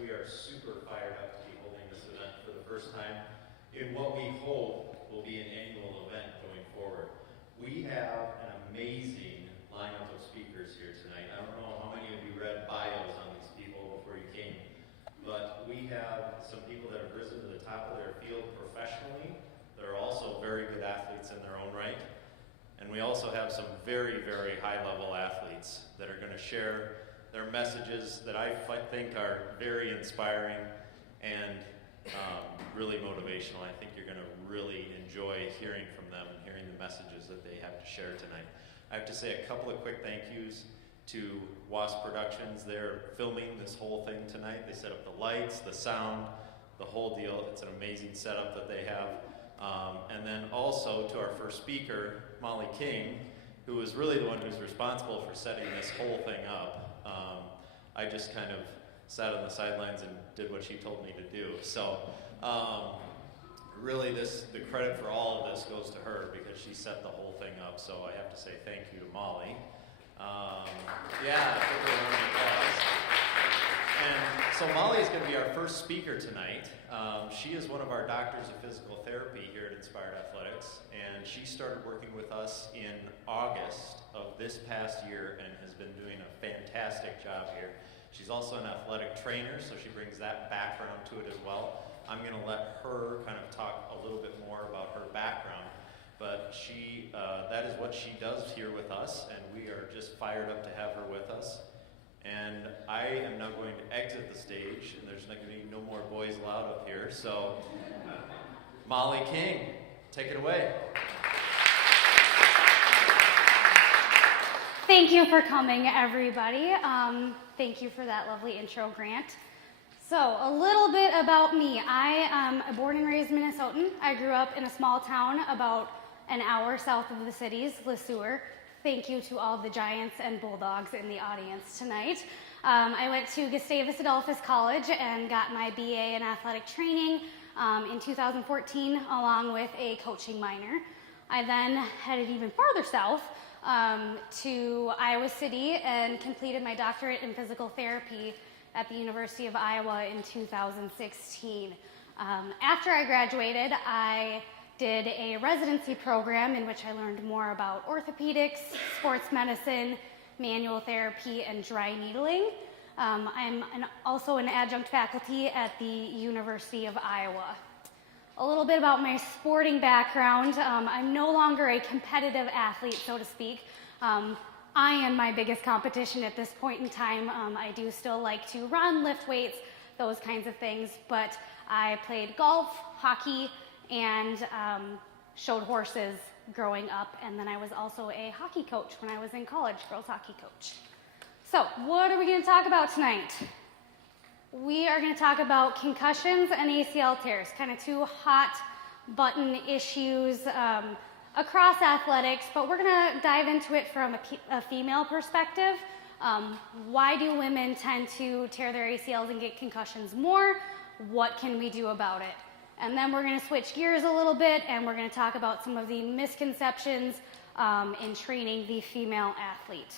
we are super fired up to be holding this event for the first time in what we hope will be an annual event going forward. We have an amazing lineup of speakers here tonight. I don't know how many of you read bios on these people before you came, but we have some people that have risen to the top of their field professionally. They're also very good athletes in their own right. And we also have some very, very high-level athletes that are going to share their messages that I think are very inspiring and really motivational. I think you're going to really enjoy hearing from them and hearing the messages that they have to share tonight. I have to say a couple of quick thank yous to Wasp Productions. They're filming this whole thing tonight. They set up the lights, the sound, the whole deal. It's an amazing setup that they have. And then also to our first speaker, Molly King, who was really the one who's responsible for setting this whole thing up. I just kind of sat on the sidelines and did what she told me to do. So really the credit for all of this goes to her because she set the whole thing up. So I have to say thank you to Molly. Yeah, give her a round of applause. And so Molly is going to be our first speaker tonight. She is one of our doctors of physical therapy here at Inspired Athletx, and she started working with us in August of this past year and has been doing a fantastic job here. She's also an athletic trainer, so she brings that background to it as well. I'm going to let her kind of talk a little bit more about her background, but that is what she does here with us, and we are just fired up to have her with us. And I am now going to exit the stage, and there's not going to be no more boys allowed up here. So, Molly King, take it away. Thank you for coming, everybody. Thank you for that lovely intro, Grant. So, a little bit about me. I am a born and raised Minnesotan. I grew up in a small town about an hour south of the cities, Le Sueur. Thank you to all the Giants and Bulldogs in the audience tonight. I went to Gustavus Adolphus College and got my BA in athletic training in 2014, along with a coaching minor. I then headed even farther south to Iowa City and completed my doctorate in physical therapy at the University of Iowa in 2016. After I graduated, I did a residency program in which I learned more about orthopedics, sports medicine, manual therapy, and dry needling. I'm also an adjunct faculty at the University of Iowa. A little bit about my sporting background. I'm no longer a competitive athlete, so to speak. I am my biggest competition at this point in time. I do still like to run, lift weights, those kinds of things, but I played golf, hockey, and showed horses growing up, and then I was also a hockey coach when I was in college, girls hockey coach. So what are we going to talk about tonight? We are going to talk about concussions and ACL tears, kind of two hot button issues across athletics, but we're going to dive into it from a female perspective. Why do women tend to tear their ACLs and get concussions more? What can we do about it? And then we're going to switch gears a little bit, and we're going to talk about some of the misconceptions in training the female athlete.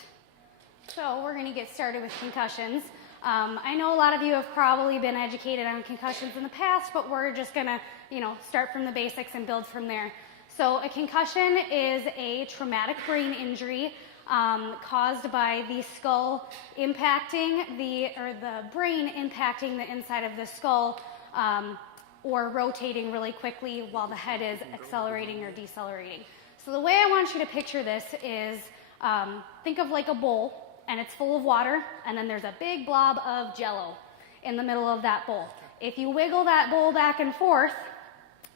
So we're going to get started with concussions. I know a lot of you have probably been educated on concussions in the past, but we're just going to, start from the basics and build from there. So a concussion is a traumatic brain injury caused by the skull impacting the brain impacting the inside of the skull, or rotating really quickly while the head is accelerating or decelerating. So the way I want you to picture this is think of like a bowl, and it's full of water, and then there's a big blob of Jell-O in the middle of that bowl. If you wiggle that bowl back and forth,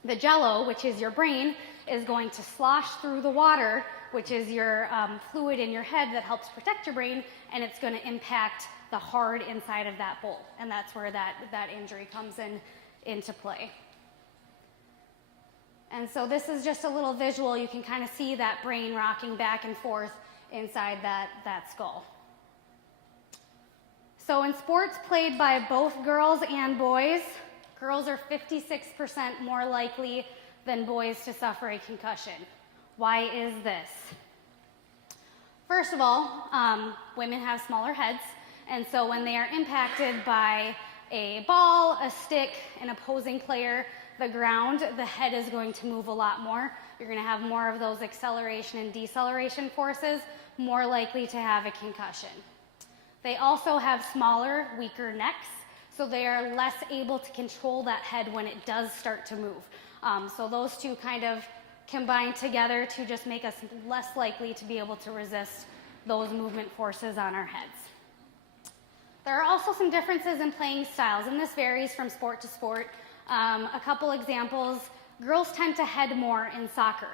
the Jell-O, which is your brain, is going to slosh through the water, which is your fluid in your head that helps protect your brain, and it's going to impact the hard inside of that bowl, and that's where that injury comes into play. And so this is just a little visual. You can kind of see that brain rocking back and forth inside that skull. So in sports played by both girls and boys, girls are 56% more likely than boys to suffer a concussion. Why is this? First of all, women have smaller heads, and so when they are impacted by a ball, a stick, an opposing player, the ground, the head is going to move a lot more. You're going to have more of those acceleration and deceleration forces, more likely to have a concussion. They also have smaller, weaker necks, so they are less able to control that head when it does start to move. So those two kind of combine together to just make us less likely to be able to resist those movement forces on our heads. There are also some differences in playing styles, and this varies from sport to sport. A couple examples, girls tend to head more in soccer.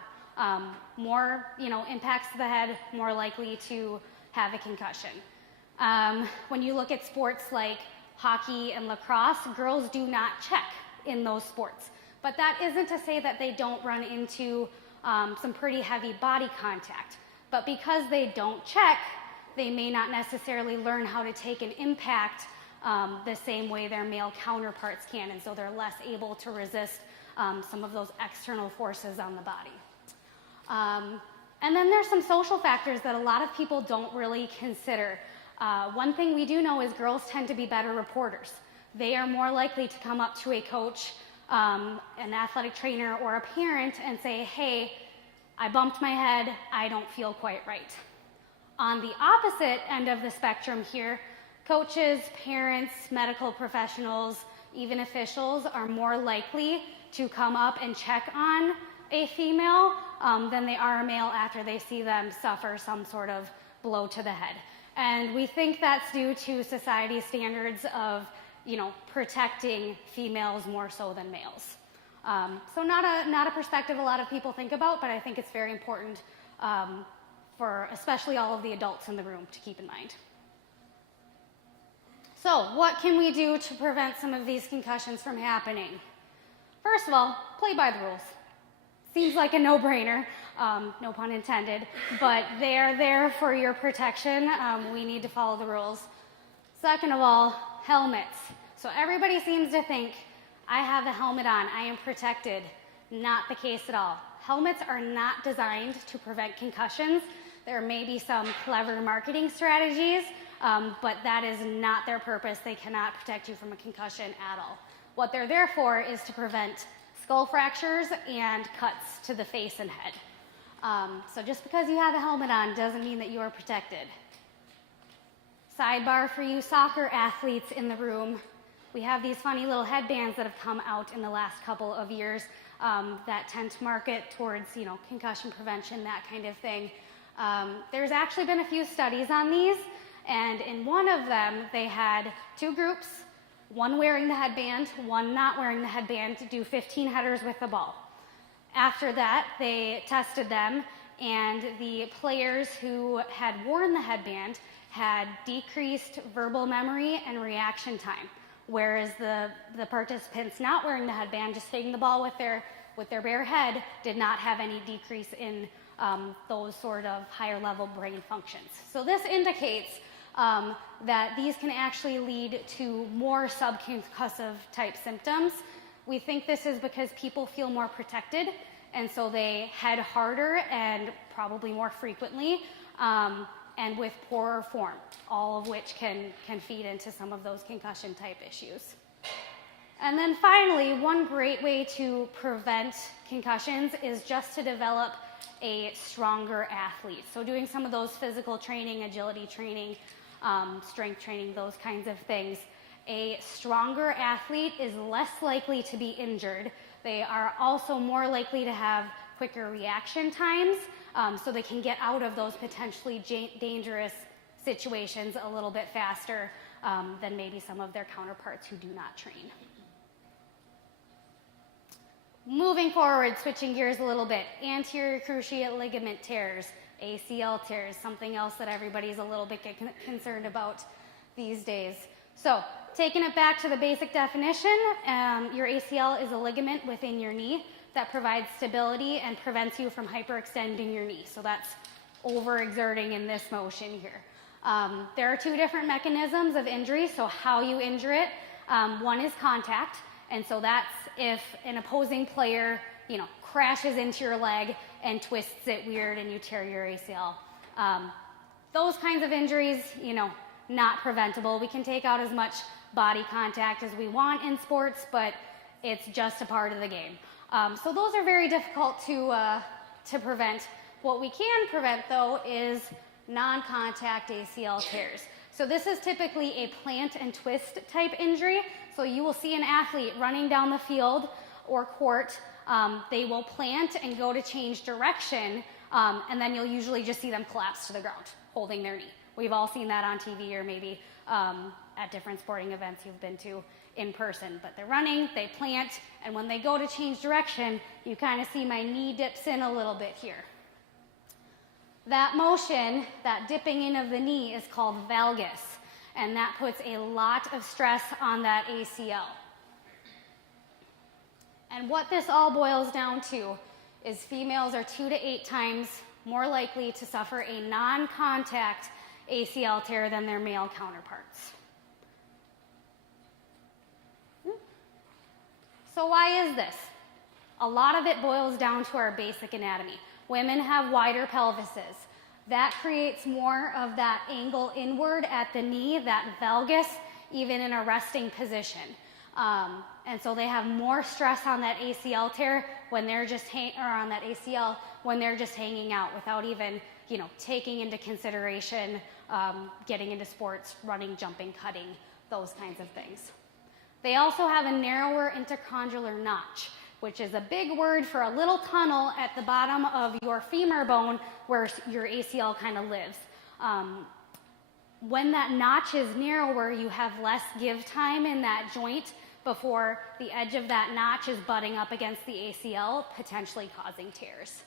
More, impacts to the head, more likely to have a concussion. When you look at sports like hockey and lacrosse, girls do not check in those sports. But that isn't to say that they don't run into some pretty heavy body contact. But because they don't check, they may not necessarily learn how to take an impact the same way their male counterparts can, and so they're less able to resist some of those external forces on the body. And then there's some social factors that a lot of people don't really consider. One thing we do know is girls tend to be better reporters. They are more likely to come up to a coach, an athletic trainer, or a parent and say, hey, I bumped my head, I don't feel quite right. On the opposite end of the spectrum here, coaches, parents, medical professionals, even officials are more likely to come up and check on a female than they are a male after they see them suffer some sort of blow to the head. And we think that's due to society's standards of, protecting females more so than males. So not a perspective a lot of people think about, but I think it's very important for especially all of the adults in the room to keep in mind. So what can we do to prevent some of these concussions from happening? First of all, play by the rules. Seems like a no-brainer, no pun intended, but they are there for your protection. We need to follow the rules. Second of all, helmets. So everybody seems to think, I have a helmet on, I am protected. Not the case at all. Helmets are not designed to prevent concussions. There may be some clever marketing strategies, but that is not their purpose. They cannot protect you from a concussion at all. What they're there for is to prevent skull fractures and cuts to the face and head. So just because you have a helmet on doesn't mean that you are protected. Sidebar for you soccer athletes in the room, we have these funny little headbands that have come out in the last couple of years that tend to market towards, concussion prevention, that kind of thing. There's actually been a few studies on these, and in one of them, they had two groups, one wearing the headband, one not wearing the headband, to do 15 headers with the ball. After that, they tested them, and the players who had worn the headband had decreased verbal memory and reaction time, whereas the participants not wearing the headband, just taking the ball with their bare head, did not have any decrease in those sort of higher level brain functions. So this indicates that these can actually lead to more subconcussive type symptoms. We think this is because people feel more protected, and so they head harder and probably more frequently, and with poorer form, all of which can feed into some of those concussion type issues. And then finally, one great way to prevent concussions is just to develop a stronger athlete. So doing some of those physical training, agility training, strength training, those kinds of things. A stronger athlete is less likely to be injured. They are also more likely to have quicker reaction times, so they can get out of those potentially dangerous situations a little bit faster than maybe some of their counterparts who do not train. Moving forward, switching gears a little bit, anterior cruciate ligament tears, ACL tears, something else that everybody's a little bit concerned about these days. So, taking it back to the basic definition, your ACL is a ligament within your knee that provides stability and prevents you from hyperextending your knee. So that's overexerting in this motion here. There are two different mechanisms of injury, so how you injure it. One is contact, and so that's if an opposing player, crashes into your leg and twists it weird and you tear your ACL. Those kinds of injuries, not preventable. We can take out as much body contact as we want in sports, but it's just a part of the game. So those are very difficult to prevent. What we can prevent, though, is non-contact ACL tears. So this is typically a plant and twist type injury. So you will see an athlete running down the field or court. They will plant and go to change direction, and then you'll usually just see them collapse to the ground, holding their knee. We've all seen that on TV or maybe at different sporting events you've been to in person. But they're running, they plant, and when they go to change direction, you kind of see my knee dips in a little bit here. That motion, that dipping in of the knee, is called valgus, and that puts a lot of stress on that ACL. And what this all boils down to is females are 2 to 8 times more likely to suffer a non-contact ACL tear than their male counterparts. So why is this? A lot of it boils down to our basic anatomy. Women have wider pelvises. That creates more of that angle inward at the knee, that valgus, even in a resting position. And so they have more stress on that ACL tear when they're just on that ACL when they're just hanging out without even, taking into consideration getting into sports, running, jumping, cutting, those kinds of things. They also have a narrower intercondylar notch, which is a big word for a little tunnel at the bottom of your femur bone where your ACL kind of lives. When that notch is narrower, you have less give time in that joint before the edge of that notch is butting up against the ACL, potentially causing tears.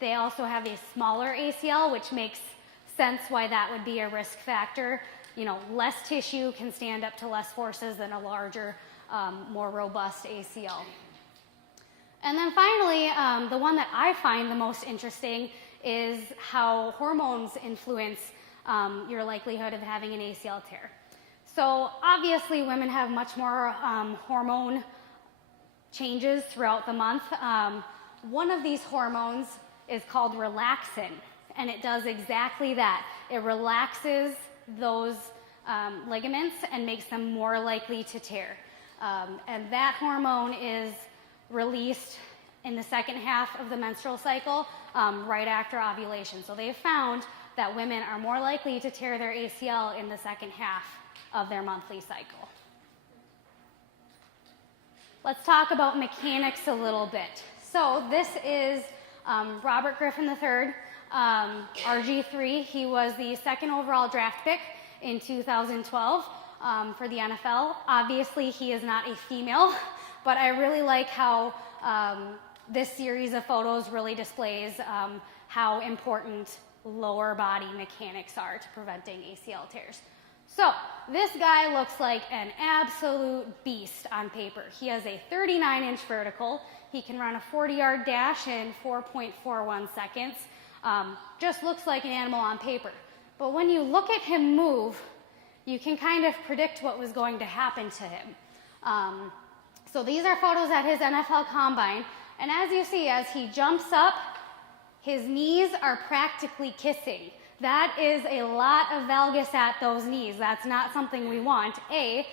They also have a smaller ACL, which makes sense why that would be a risk factor. Less tissue can stand up to less forces than a larger, more robust ACL. And then finally, the one that I find the most interesting is how hormones influence your likelihood of having an ACL tear. So obviously women have much more hormone changes throughout the month. One of these hormones is called relaxin, and it does exactly that. It relaxes those ligaments and makes them more likely to tear. And that hormone is released in the second half of the menstrual cycle, right after ovulation. So they've found that women are more likely to tear their ACL in the second half of their monthly cycle. Let's talk about mechanics a little bit. So this is Robert Griffin III, RG3. He was the second overall draft pick in 2012 for the NFL. Obviously, he is not a female, but I really like how this series of photos really displays how important lower body mechanics are to preventing ACL tears. So this guy looks like an absolute beast on paper. He has a 39-inch vertical. He can run a 40-yard dash in 4.41 seconds. Just looks like an animal on paper. But when you look at him move, you can kind of predict what was going to happen to him. So these are photos at his NFL combine. And as you see, as he jumps up, his knees are practically kissing. That is a lot of valgus at those knees. That's not something we want. It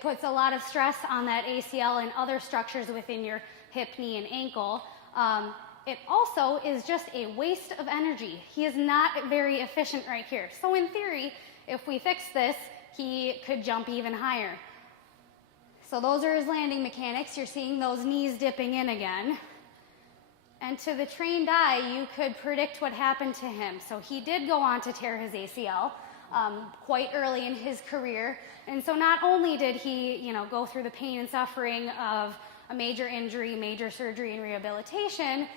puts a lot of stress on that ACL and other structures within your hip, knee, and ankle. It also is just a waste of energy. He is not very efficient right here. So in theory, if we fix this, he could jump even higher. So those are his landing mechanics. You're seeing those knees dipping in again. And to the trained eye, you could predict what happened to him. So he did go on to tear his ACL quite early in his career. And so not only did he, go through the pain and suffering of a major injury, major surgery, and rehabilitation,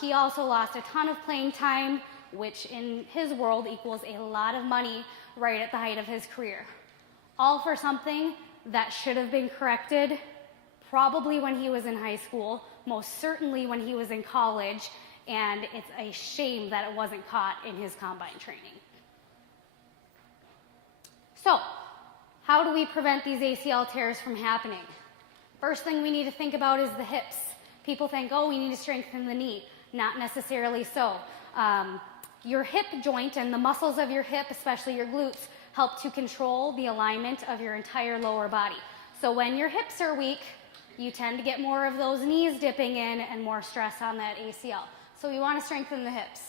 he also lost a ton of playing time, which in his world equals a lot of money right at the height of his career. All for something that should have been corrected probably when he was in high school, most certainly when he was in college, and it's a shame that it wasn't caught in his combine training. So, how do we prevent these ACL tears from happening? First thing we need to think about is the hips. People think, we need to strengthen the knee. Not necessarily so. Your hip joint and the muscles of your hip, especially your glutes, help to control the alignment of your entire lower body. So when your hips are weak, you tend to get more of those knees dipping in and more stress on that ACL. So we want to strengthen the hips.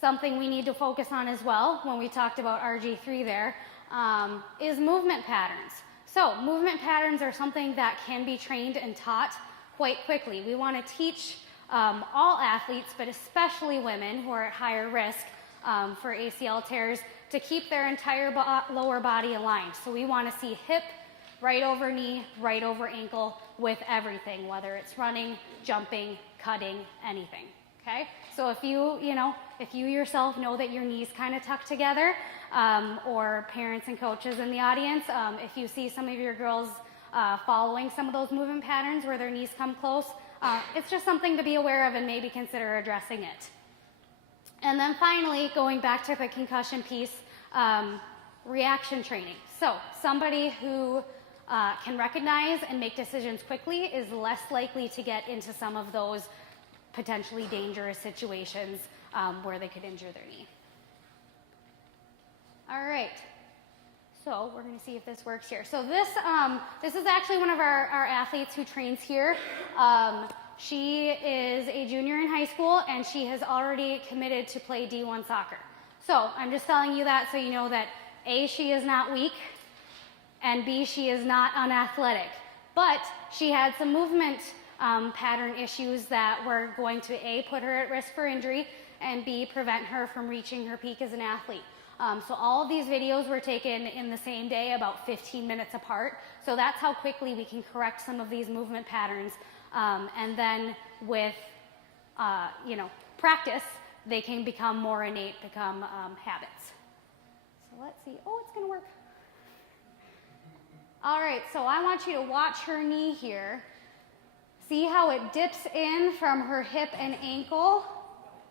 Something we need to focus on as well, when we talked about RG3 there, is movement patterns. So movement patterns are something that can be trained and taught quite quickly. We want to teach all athletes, but especially women who are at higher risk for ACL tears, to keep their entire lower body aligned. So we want to see hip, right over knee, right over ankle with everything, whether it's running, jumping, cutting, anything, okay? So if you yourself know that your knees kind of tuck together, or parents and coaches in the audience, if you see some of your girls following some of those movement patterns where their knees come close, it's just something to be aware of and maybe consider addressing it. And then finally, going back to the concussion piece, reaction training. So somebody who can recognize and make decisions quickly is less likely to get into some of those potentially dangerous situations where they could injure their knee. All right, so we're going to see if this works here. So this is actually one of our athletes who trains here. She is a junior in high school, and she has already committed to play D1 soccer. So I'm just telling you that so you know that A, she is not weak, and B, she is not unathletic. But she had some movement pattern issues that were going to A, put her at risk for injury, and B, prevent her from reaching her peak as an athlete. So all of these videos were taken in the same day, about 15 minutes apart. So that's how quickly we can correct some of these movement patterns. And then with, practice, they can become more innate, become habits. So let's see. Oh, it's going to work. All right, so I want you to watch her knee here. See how it dips in from her hip and ankle?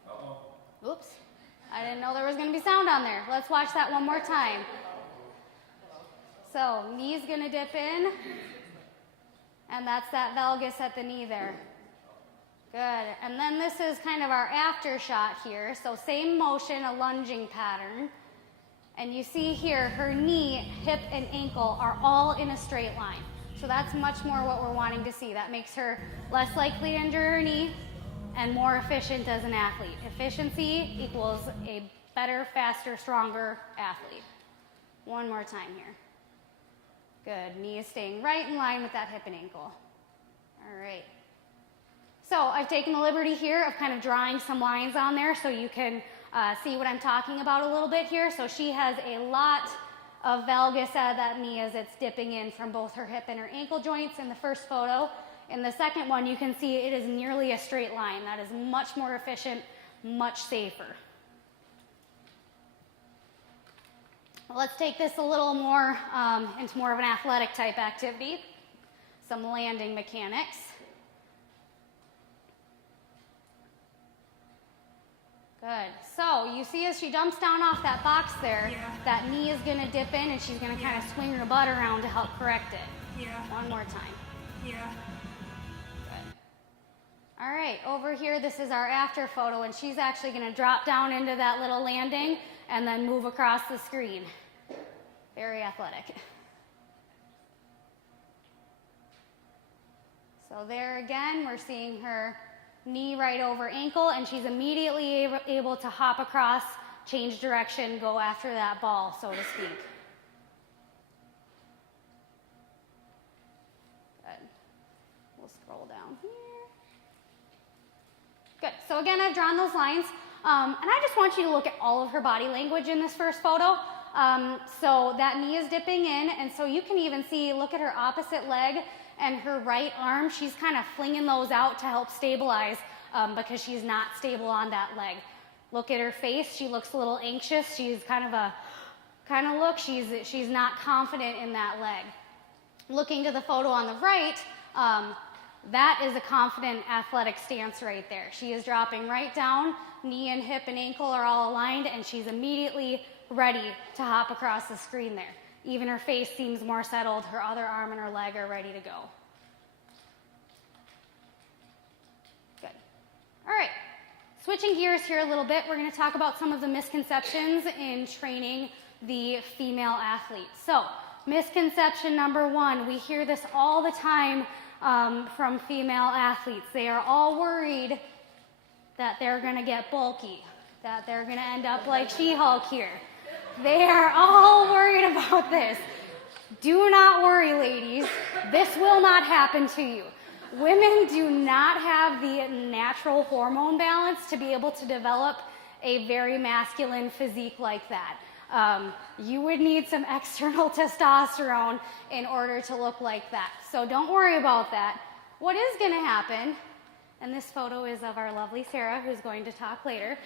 Uh-oh. Oops. I didn't know there was going to be sound on there. Let's watch that one more time. So knee's going to dip in. And that's that valgus at the knee there. Good. And then this is kind of our after shot here. So same motion, a lunging pattern. And you see here, her knee, hip, and ankle are all in a straight line. So that's much more what we're wanting to see. That makes her less likely to injure her knee and more efficient as an athlete. Efficiency equals a better, faster, stronger athlete. One more time here. Good. Knee is staying right in line with that hip and ankle. All right. So I've taken the liberty here of kind of drawing some lines on there so you can see what I'm talking about a little bit here. So she has a lot of valgus at that knee as it's dipping in from both her hip and her ankle joints in the first photo. In the second one, you can see it is nearly a straight line. That is much more efficient, much safer. Let's take this a little more into more of an athletic type activity, some landing mechanics. Good. So you see as she jumps down off that box there, that knee is going to dip in and she's going to kind of swing her butt around to help correct it. Yeah. One more time. Yeah. Good. All right, over here, this is our after photo, and she's actually going to drop down into that little landing and then move across the screen. Very athletic. So there again, we're seeing her knee right over ankle, and she's immediately able to hop across, change direction, go after that ball, so to speak. Good. We'll scroll down here. Good. So again, I've drawn those lines, and I just want you to look at all of her body language in this first photo. So that knee is dipping in, and so you can even see, look at her opposite leg and her right arm. She's kind of flinging those out to help stabilize because she's not stable on that leg. Look at her face. She looks a little anxious. She's she's not confident in that leg. Looking to the photo on the right, that is a confident athletic stance right there. She is dropping right down. Knee and hip and ankle are all aligned, and she's immediately ready to hop across the screen there. Even her face seems more settled. Her other arm and her leg are ready to go. Good. All right. Switching gears here a little bit, we're going to talk about some of the misconceptions in training the female athlete. So, misconception number one, we hear this all the time from female athletes. They are all worried that they're going to get bulky, that they're going to end up like She-Hulk here. They are all worried about this. Do not worry, ladies. This will not happen to you. Women do not have the natural hormone balance to be able to develop a very masculine physique like that. You would need some external testosterone in order to look like that. So don't worry about that. What is going to happen, and this photo is of our lovely Sarah, who's going to talk later,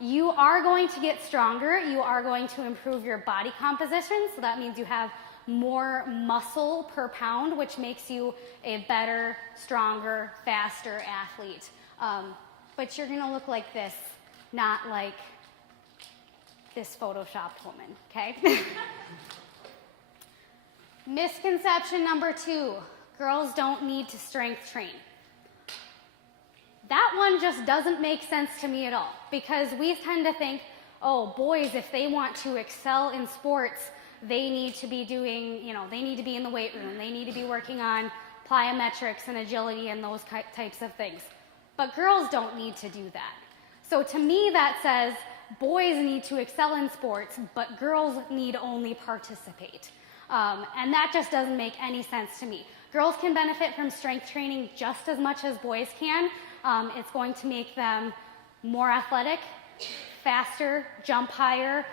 you are going to get stronger. You are going to improve your body composition, so that means you have more muscle per pound, which makes you a better, stronger, faster athlete. But you're going to look like this, not like this photoshopped woman, okay? Misconception number two, girls don't need to strength train. That one just doesn't make sense to me at all, because we tend to think, oh, boys, if they want to excel in sports, they need to be doing, they need to be in the weight room, they need to be working on plyometrics and agility and those types of things. But girls don't need to do that. So to me, that says boys need to excel in sports, but girls need only participate. And that just doesn't make any sense to me. Girls can benefit from strength training just as much as boys can. It's going to make them more athletic, faster, jump higher,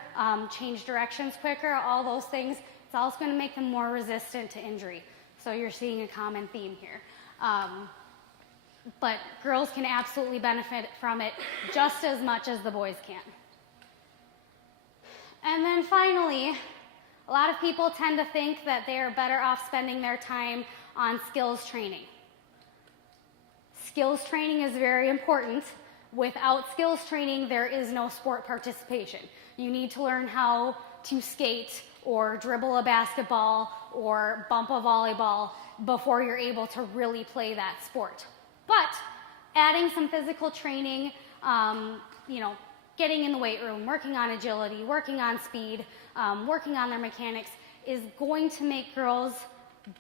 change directions quicker, all those things. It's also going to make them more resistant to injury. So you're seeing a common theme here. But girls can absolutely benefit from it just as much as the boys can. And then finally, a lot of people tend to think that they are better off spending their time on skills training. Skills training is very important. Without skills training, there is no sport participation. You need to learn how to skate or dribble a basketball or bump a volleyball before you're able to really play that sport. But adding some physical training, getting in the weight room, working on agility, working on speed, working on their mechanics is going to make girls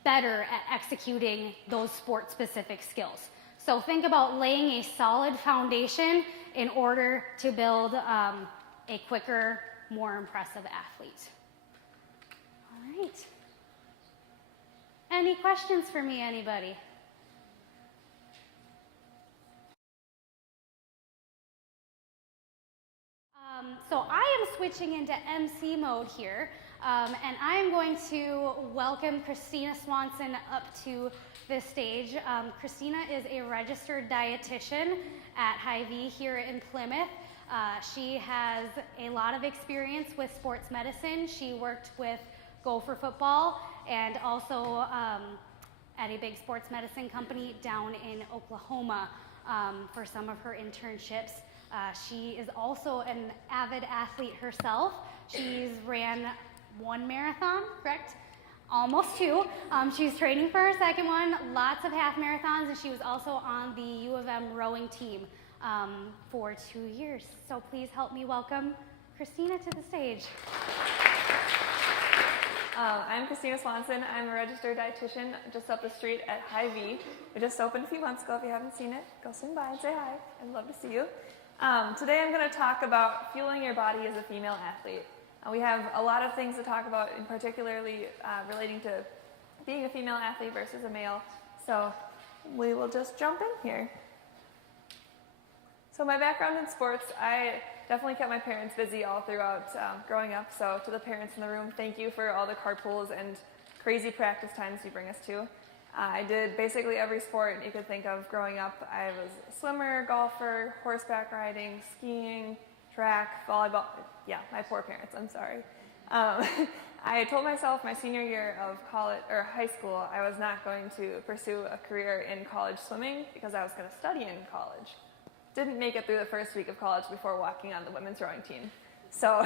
better at executing those sport-specific skills. So think about laying a solid foundation in order to build a quicker, more impressive athlete. All right. Any questions for me, anybody? So I am switching into MC mode here, and I'm going to welcome Kristina Swanson up to this stage. Kristina is a registered dietitian at HyVee here in Plymouth. She has a lot of experience with sports medicine. She worked with Gopher Football and also at a big sports medicine company down in Oklahoma for some of her internships. She is also an avid athlete herself. She's ran 1 marathon, correct? Almost 2. She's training for her second one, lots of half marathons, and she was also on the U of M rowing team for 2 years. So please help me welcome Kristina to the stage. I'm Kristina Swanson. I'm a registered dietitian just up the street at HyVee. We just opened a few months ago. If you haven't seen it, go swing by and say hi. I'd love to see you. Today I'm going to talk about fueling your body as a female athlete. We have a lot of things to talk about, in particularly relating to being a female athlete versus a male. So we will just jump in here. So my background in sports, I definitely kept my parents busy all throughout growing up. So to the parents in the room, thank you for all the carpools and crazy practice times you bring us to. I did basically every sport you could think of growing up. I was a swimmer, golfer, horseback riding, skiing, track, volleyball. Yeah, my poor parents, I'm sorry. I told myself my senior year of college or high school I was not going to pursue a career in college swimming because I was going to study in college. Didn't make it through the first week of college before walking on the women's rowing team. So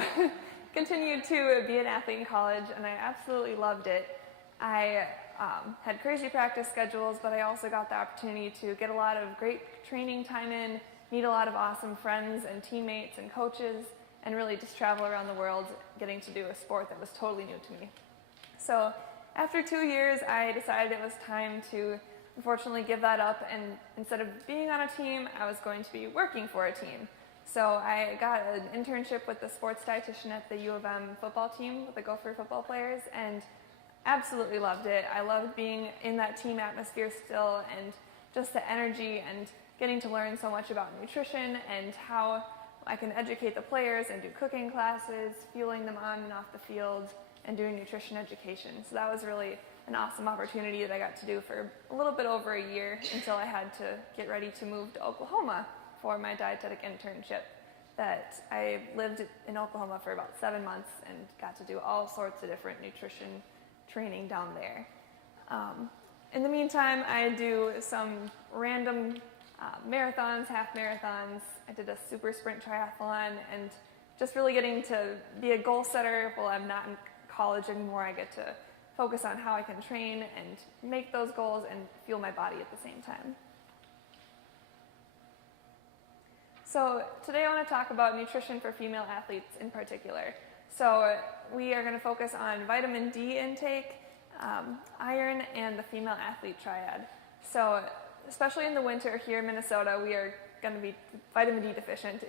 continued to be an athlete in college, and I absolutely loved it. I had crazy practice schedules, but I also got the opportunity to get a lot of great training time in, meet a lot of awesome friends and teammates and coaches, and really just travel around the world getting to do a sport that was totally new to me. So after 2 years, I decided it was time to unfortunately give that up, and instead of being on a team, I was going to be working for a team. So I got an internship with the sports dietitian at the U of M football team with the Gopher football players, and absolutely loved it. I loved being in that team atmosphere still, and just the energy and getting to learn so much about nutrition and how I can educate the players and do cooking classes, fueling them on and off the field, and doing nutrition education. So that was really an awesome opportunity that I got to do for a little bit over a year until I had to get ready to move to Oklahoma for my dietetic internship. That I lived in Oklahoma for about 7 months and got to do all sorts of different nutrition training down there. In the meantime, I do some random marathons, half marathons. I did a super sprint triathlon, and just really getting to be a goal setter. While I'm not in college anymore, I get to focus on how I can train and make those goals and fuel my body at the same time. So today I want to talk about nutrition for female athletes in particular. So we are going to focus on vitamin D intake, iron, and the female athlete triad. So especially in the winter here in Minnesota, we are going to be vitamin D deficient.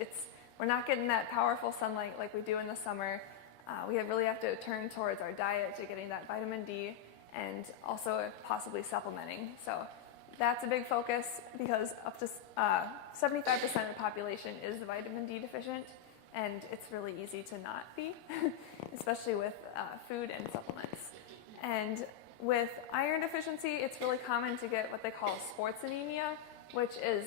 We're not getting that powerful sunlight like we do in the summer. We really have to turn towards our diet to getting that vitamin D, and also possibly supplementing. So that's a big focus because up to 75% of the population is vitamin D deficient, and it's really easy to not be, especially with food and supplements. And with iron deficiency, it's really common to get what they call sports anemia, which is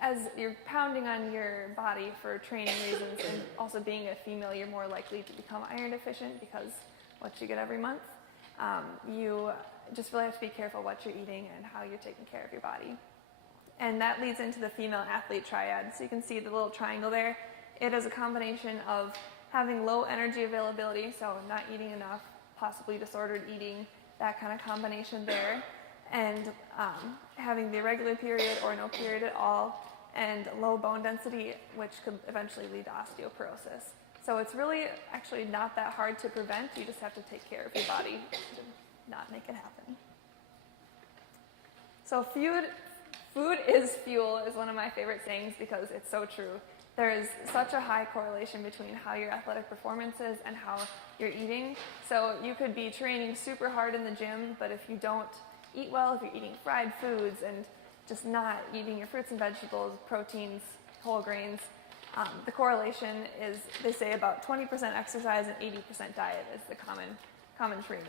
as you're pounding on your body for training reasons, and also being a female, you're more likely to become iron deficient because what you get every month. You just really have to be careful what you're eating and how you're taking care of your body. And that leads into the female athlete triad. So you can see the little triangle there. It is a combination of having low energy availability, so not eating enough, possibly disordered eating, that kind of combination there, and having the irregular period or no period at all, and low bone density, which could eventually lead to osteoporosis. So it's really actually not that hard to prevent. You just have to take care of your body to not make it happen. So food is fuel is one of my favorite sayings because it's so true. There is such a high correlation between how your athletic performance is and how you're eating. So you could be training super hard in the gym, but if you don't eat well, if you're eating fried foods and just not eating your fruits and vegetables, proteins, whole grains, the correlation is, they say, about 20% exercise and 80% diet is the common training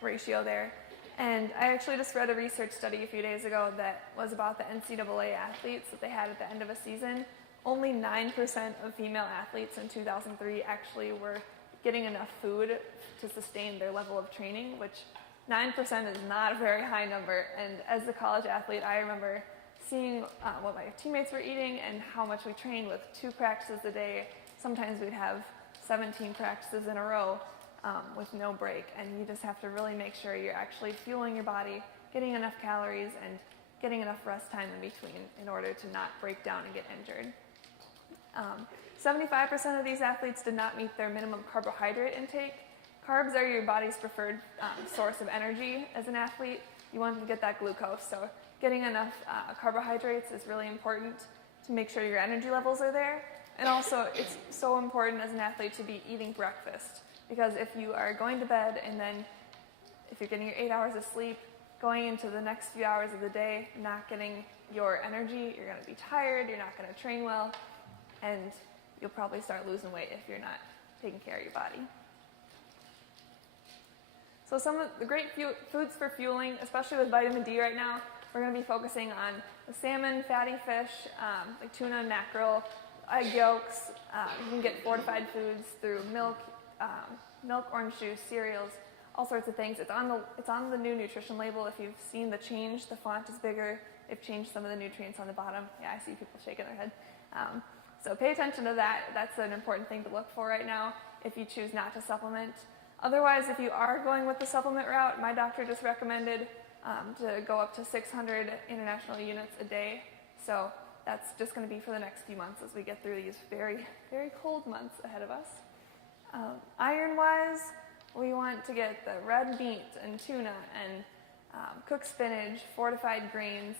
ratio there. And I actually just read a research study a few days ago that was about the NCAA athletes that they had at the end of a season. Only 9% of female athletes in 2003 actually were getting enough food to sustain their level of training, which 9% is not a very high number. And as a college athlete, I remember seeing what my teammates were eating and how much we trained with 2 practices a day. Sometimes we'd have 17 practices in a row with no break. And you just have to really make sure you're actually fueling your body, getting enough calories, and getting enough rest time in between in order to not break down and get injured. 75% of these athletes did not meet their minimum carbohydrate intake. Carbs are your body's preferred source of energy as an athlete. You want to get that glucose, so getting enough carbohydrates is really important to make sure your energy levels are there. And also, it's so important as an athlete to be eating breakfast, because if you are going to bed and then if you're getting your 8 hours of sleep, going into the next few hours of the day, not getting your energy, you're going to be tired, you're not going to train well, and you'll probably start losing weight if you're not taking care of your body. So some of the great foods for fueling, especially with vitamin D right now, we're going to be focusing on the salmon, fatty fish, like tuna and mackerel, egg yolks. You can get fortified foods through milk, orange juice, cereals, all sorts of things. It's on the new nutrition label. If you've seen the change, the font is bigger. They've changed some of the nutrients on the bottom. Yeah, I see people shaking their head. So pay attention to that. That's an important thing to look for right now if you choose not to supplement. Otherwise, if you are going with the supplement route, my doctor just recommended to go up to 600 international units a day. So that's just going to be for the next few months as we get through these very, very cold months ahead of us. Iron-wise, we want to get the red meat and tuna and cooked spinach, fortified grains,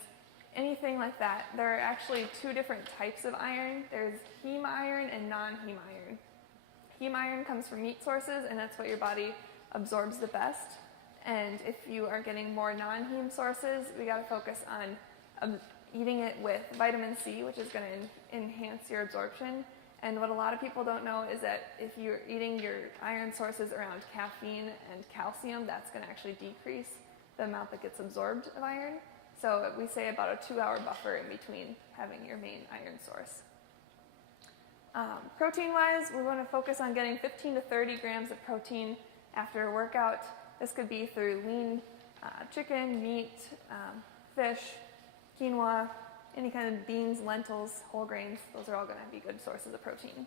anything like that. There are actually two different types of iron. There's heme iron and non-heme iron. Heme iron comes from meat sources, and that's what your body absorbs the best. And if you are getting more non-heme sources, we got to focus on eating it with vitamin C, which is going to enhance your absorption. And what a lot of people don't know is that if you're eating your iron sources around caffeine and calcium, that's going to actually decrease the amount that gets absorbed of iron. So we say about a 2-hour buffer in between having your main iron source. Protein-wise, we want to focus on getting 15 to 30 grams of protein after a workout. This could be through lean chicken, meat, fish, quinoa, any kind of beans, lentils, whole grains. Those are all going to be good sources of protein.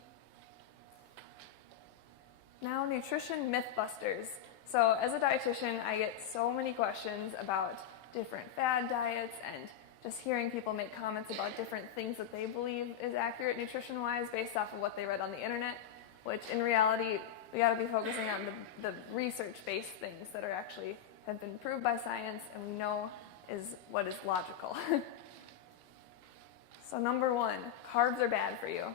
Now, nutrition myth busters. So as a dietitian, I get so many questions about different fad diets and just hearing people make comments about different things that they believe is accurate nutrition-wise based off of what they read on the internet, which in reality, we got to be focusing on the research-based things that are actually have been proved by science and we know is what is logical. So number one, carbs are bad for you.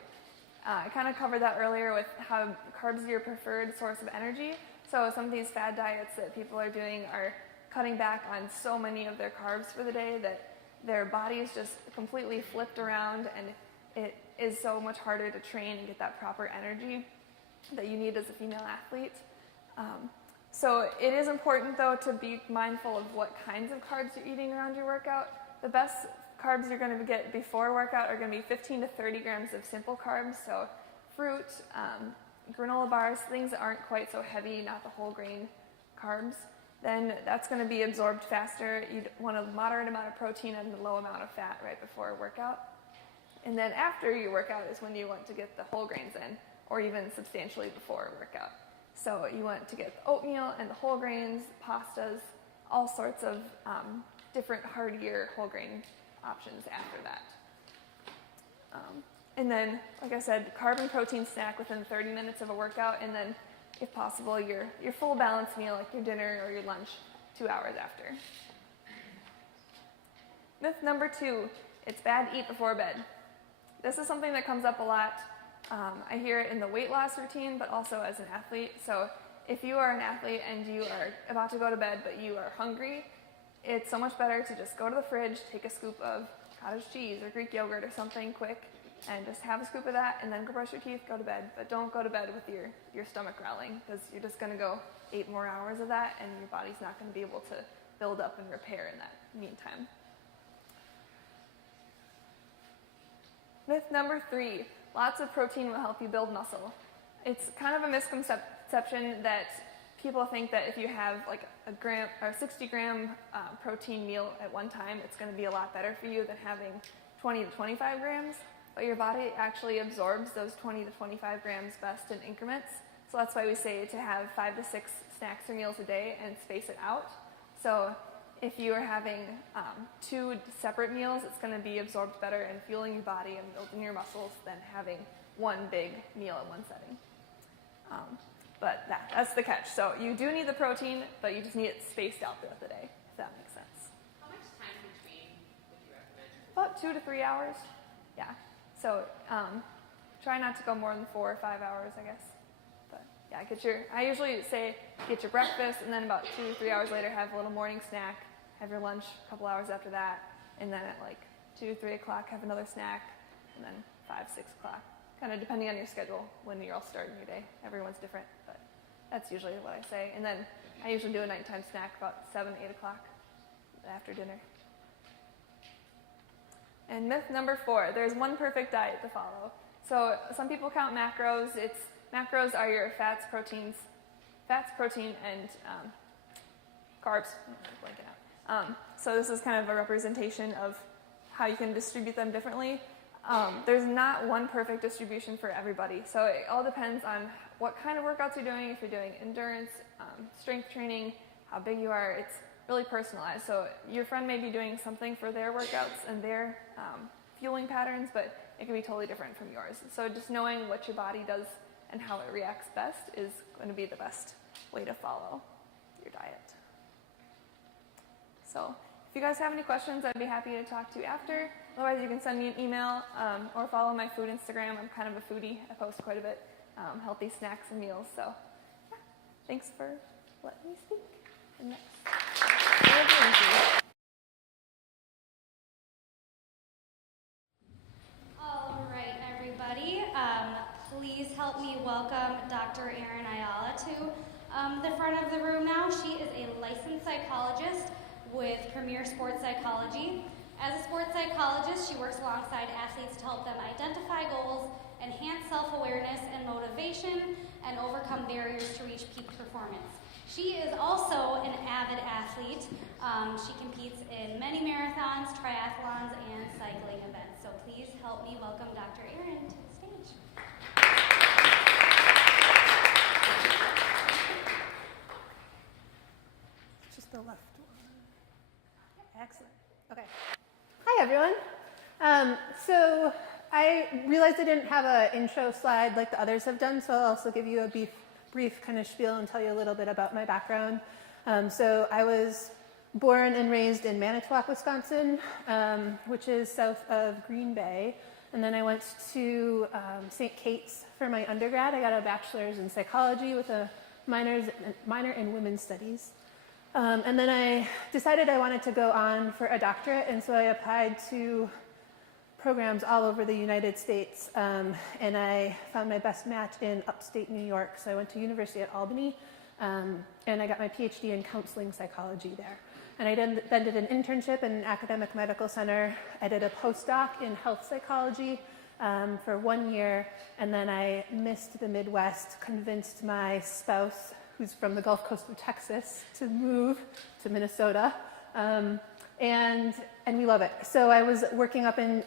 I kind of covered that earlier with how carbs are your preferred source of energy. So some of these fad diets that people are doing are cutting back on so many of their carbs for the day that their body is just completely flipped around, and it is so much harder to train and get that proper energy that you need as a female athlete. So it is important though to be mindful of what kinds of carbs you're eating around your workout. The best carbs you're going to get before a workout are going to be 15 to 30 grams of simple carbs, so fruit, granola bars, things that aren't quite so heavy, not the whole grain carbs. Then that's going to be absorbed faster. You'd want a moderate amount of protein and a low amount of fat right before a workout. And then after your workout is when you want to get the whole grains in, or even substantially before a workout. So you want to get the oatmeal and the whole grains, pastas, all sorts of different heartier whole grain options after that. And then, like I said, carb and protein snack within 30 minutes of a workout, and then, if possible, your full balanced meal, like your dinner or your lunch, 2 hours after. Myth number 2, it's bad to eat before bed. This is something that comes up a lot. I hear it in the weight loss routine, but also as an athlete. So if you are an athlete and you are about to go to bed, but you are hungry, it's so much better to just go to the fridge, take a scoop of cottage cheese or Greek yogurt or something quick, and just have a scoop of that, and then go brush your teeth, go to bed. But don't go to bed with your stomach growling, because you're just going to go 8 more hours of that, and your body's not going to be able to build up and repair in that meantime. Myth number 3, lots of protein will help you build muscle. It's kind of a misconception that people think that if you have like a gram or 60-gram protein meal at one time, it's going to be a lot better for you than having 20 to 25 grams. But your body actually absorbs those 20 to 25 grams best in increments. So that's why we say to have 5 to 6 snacks or meals a day and space it out. So if you are having 2 separate meals, it's going to be absorbed better and fueling your body and building your muscles than having one big meal in one setting. But that's the catch. So you do need the protein, but you just need it spaced out throughout the day, if that makes sense. How much time between would you recommend? About 2 to 3 hours. Yeah. So try not to go more than 4 or 5 hours, I guess. But yeah, I usually say get your breakfast, and then about 2 or 3 hours later have a little morning snack, have your lunch a couple hours after that, and then at like 2 or 3 o'clock have another snack, and then 5, 6 o'clock. Kind of depending on your schedule when you're all starting your day. Everyone's different, but that's usually what I say. And then I usually do a nighttime snack about 7, 8 o'clock after dinner. And myth number 4, there's one perfect diet to follow. So some people count macros. Macros are your fats, protein, and carbs. I'm blanking out. So this is kind of a representation of how you can distribute them differently. There's not one perfect distribution for everybody. So it all depends on what kind of workouts you're doing. If you're doing endurance, strength training, how big you are, it's really personalized. So your friend may be doing something for their workouts and their fueling patterns, but it can be totally different from yours. So just knowing what your body does and how it reacts best is going to be the best way to follow your diet. So if you guys have any questions, I'd be happy to talk to you after. Otherwise, you can send me an email or follow my food Instagram. I'm kind of a foodie. I post quite a bit, healthy snacks and meals. So yeah, thanks for letting me speak. And next, All right, everybody. Please help me welcome Dr. Erin Ayala to the front of the room now. She is a licensed psychologist with Premier Sports Psychology. As a sports psychologist, she works alongside athletes to help them identify goals, enhance self-awareness and motivation, and overcome barriers to reach peak performance. She is also an avid athlete. She competes in many marathons, triathlons, and cycling events. So please help me welcome Dr. Erin to the stage. Just the left one. Excellent. Okay. Hi, everyone. So I realized I didn't have an intro slide like the others have done, so I'll also give you a brief kind of spiel and tell you a little bit about my background. So I was born and raised in Manitowoc, Wisconsin, which is south of Green Bay. And then I went to St. Kate's for my undergrad. I got a bachelor's in psychology with a minor in women's studies. And then I decided I wanted to go on for a doctorate, and so I applied to programs all over the United States, and I found my best match in upstate New York. So I went to University at Albany, and I got my Ph.D. in counseling psychology there. And I then did an internship in an academic medical center. I did a postdoc in health psychology for 1 year, and then I missed the Midwest, convinced my spouse, who's from the Gulf Coast of Texas, to move to Minnesota. And we love it. So I was working up in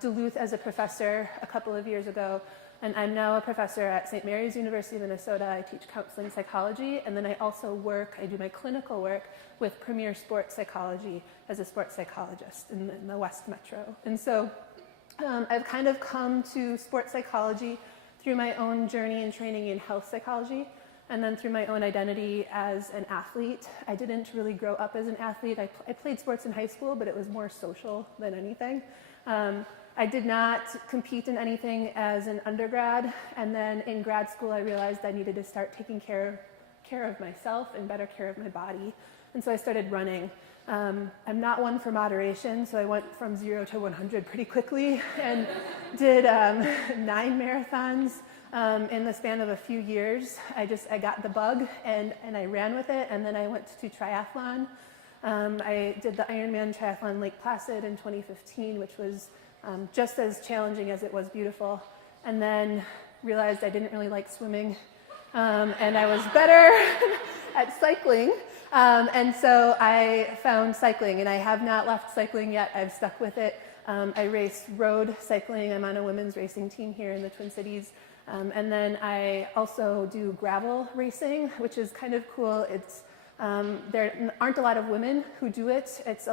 Duluth as a professor a couple of years ago, and I'm now a professor at St. Mary's University of Minnesota. I teach counseling psychology, and then I also I do my clinical work with Premier Sports Psychology as a sports psychologist in the West Metro. And so I've kind of come to sports psychology through my own journey and training in health psychology, and then through my own identity as an athlete. I didn't really grow up as an athlete. I played sports in high school, but it was more social than anything. I did not compete in anything as an undergrad, and then in grad school I realized I needed to start taking care of myself and better care of my body. And so I started running. I'm not one for moderation, so I went from 0 to 100 pretty quickly and did 9 marathons in the span of a few years. I got the bug and I ran with it, and then I went to triathlon. I did the Ironman triathlon Lake Placid in 2015, which was just as challenging as it was beautiful, and then realized I didn't really like swimming, and I was better at cycling, and so I found cycling, and I have not left cycling yet. I've stuck with it. I race road cycling. I'm on a women's racing team here in the Twin Cities. And then I also do gravel racing, which is kind of cool. There aren't a lot of women who do it. It's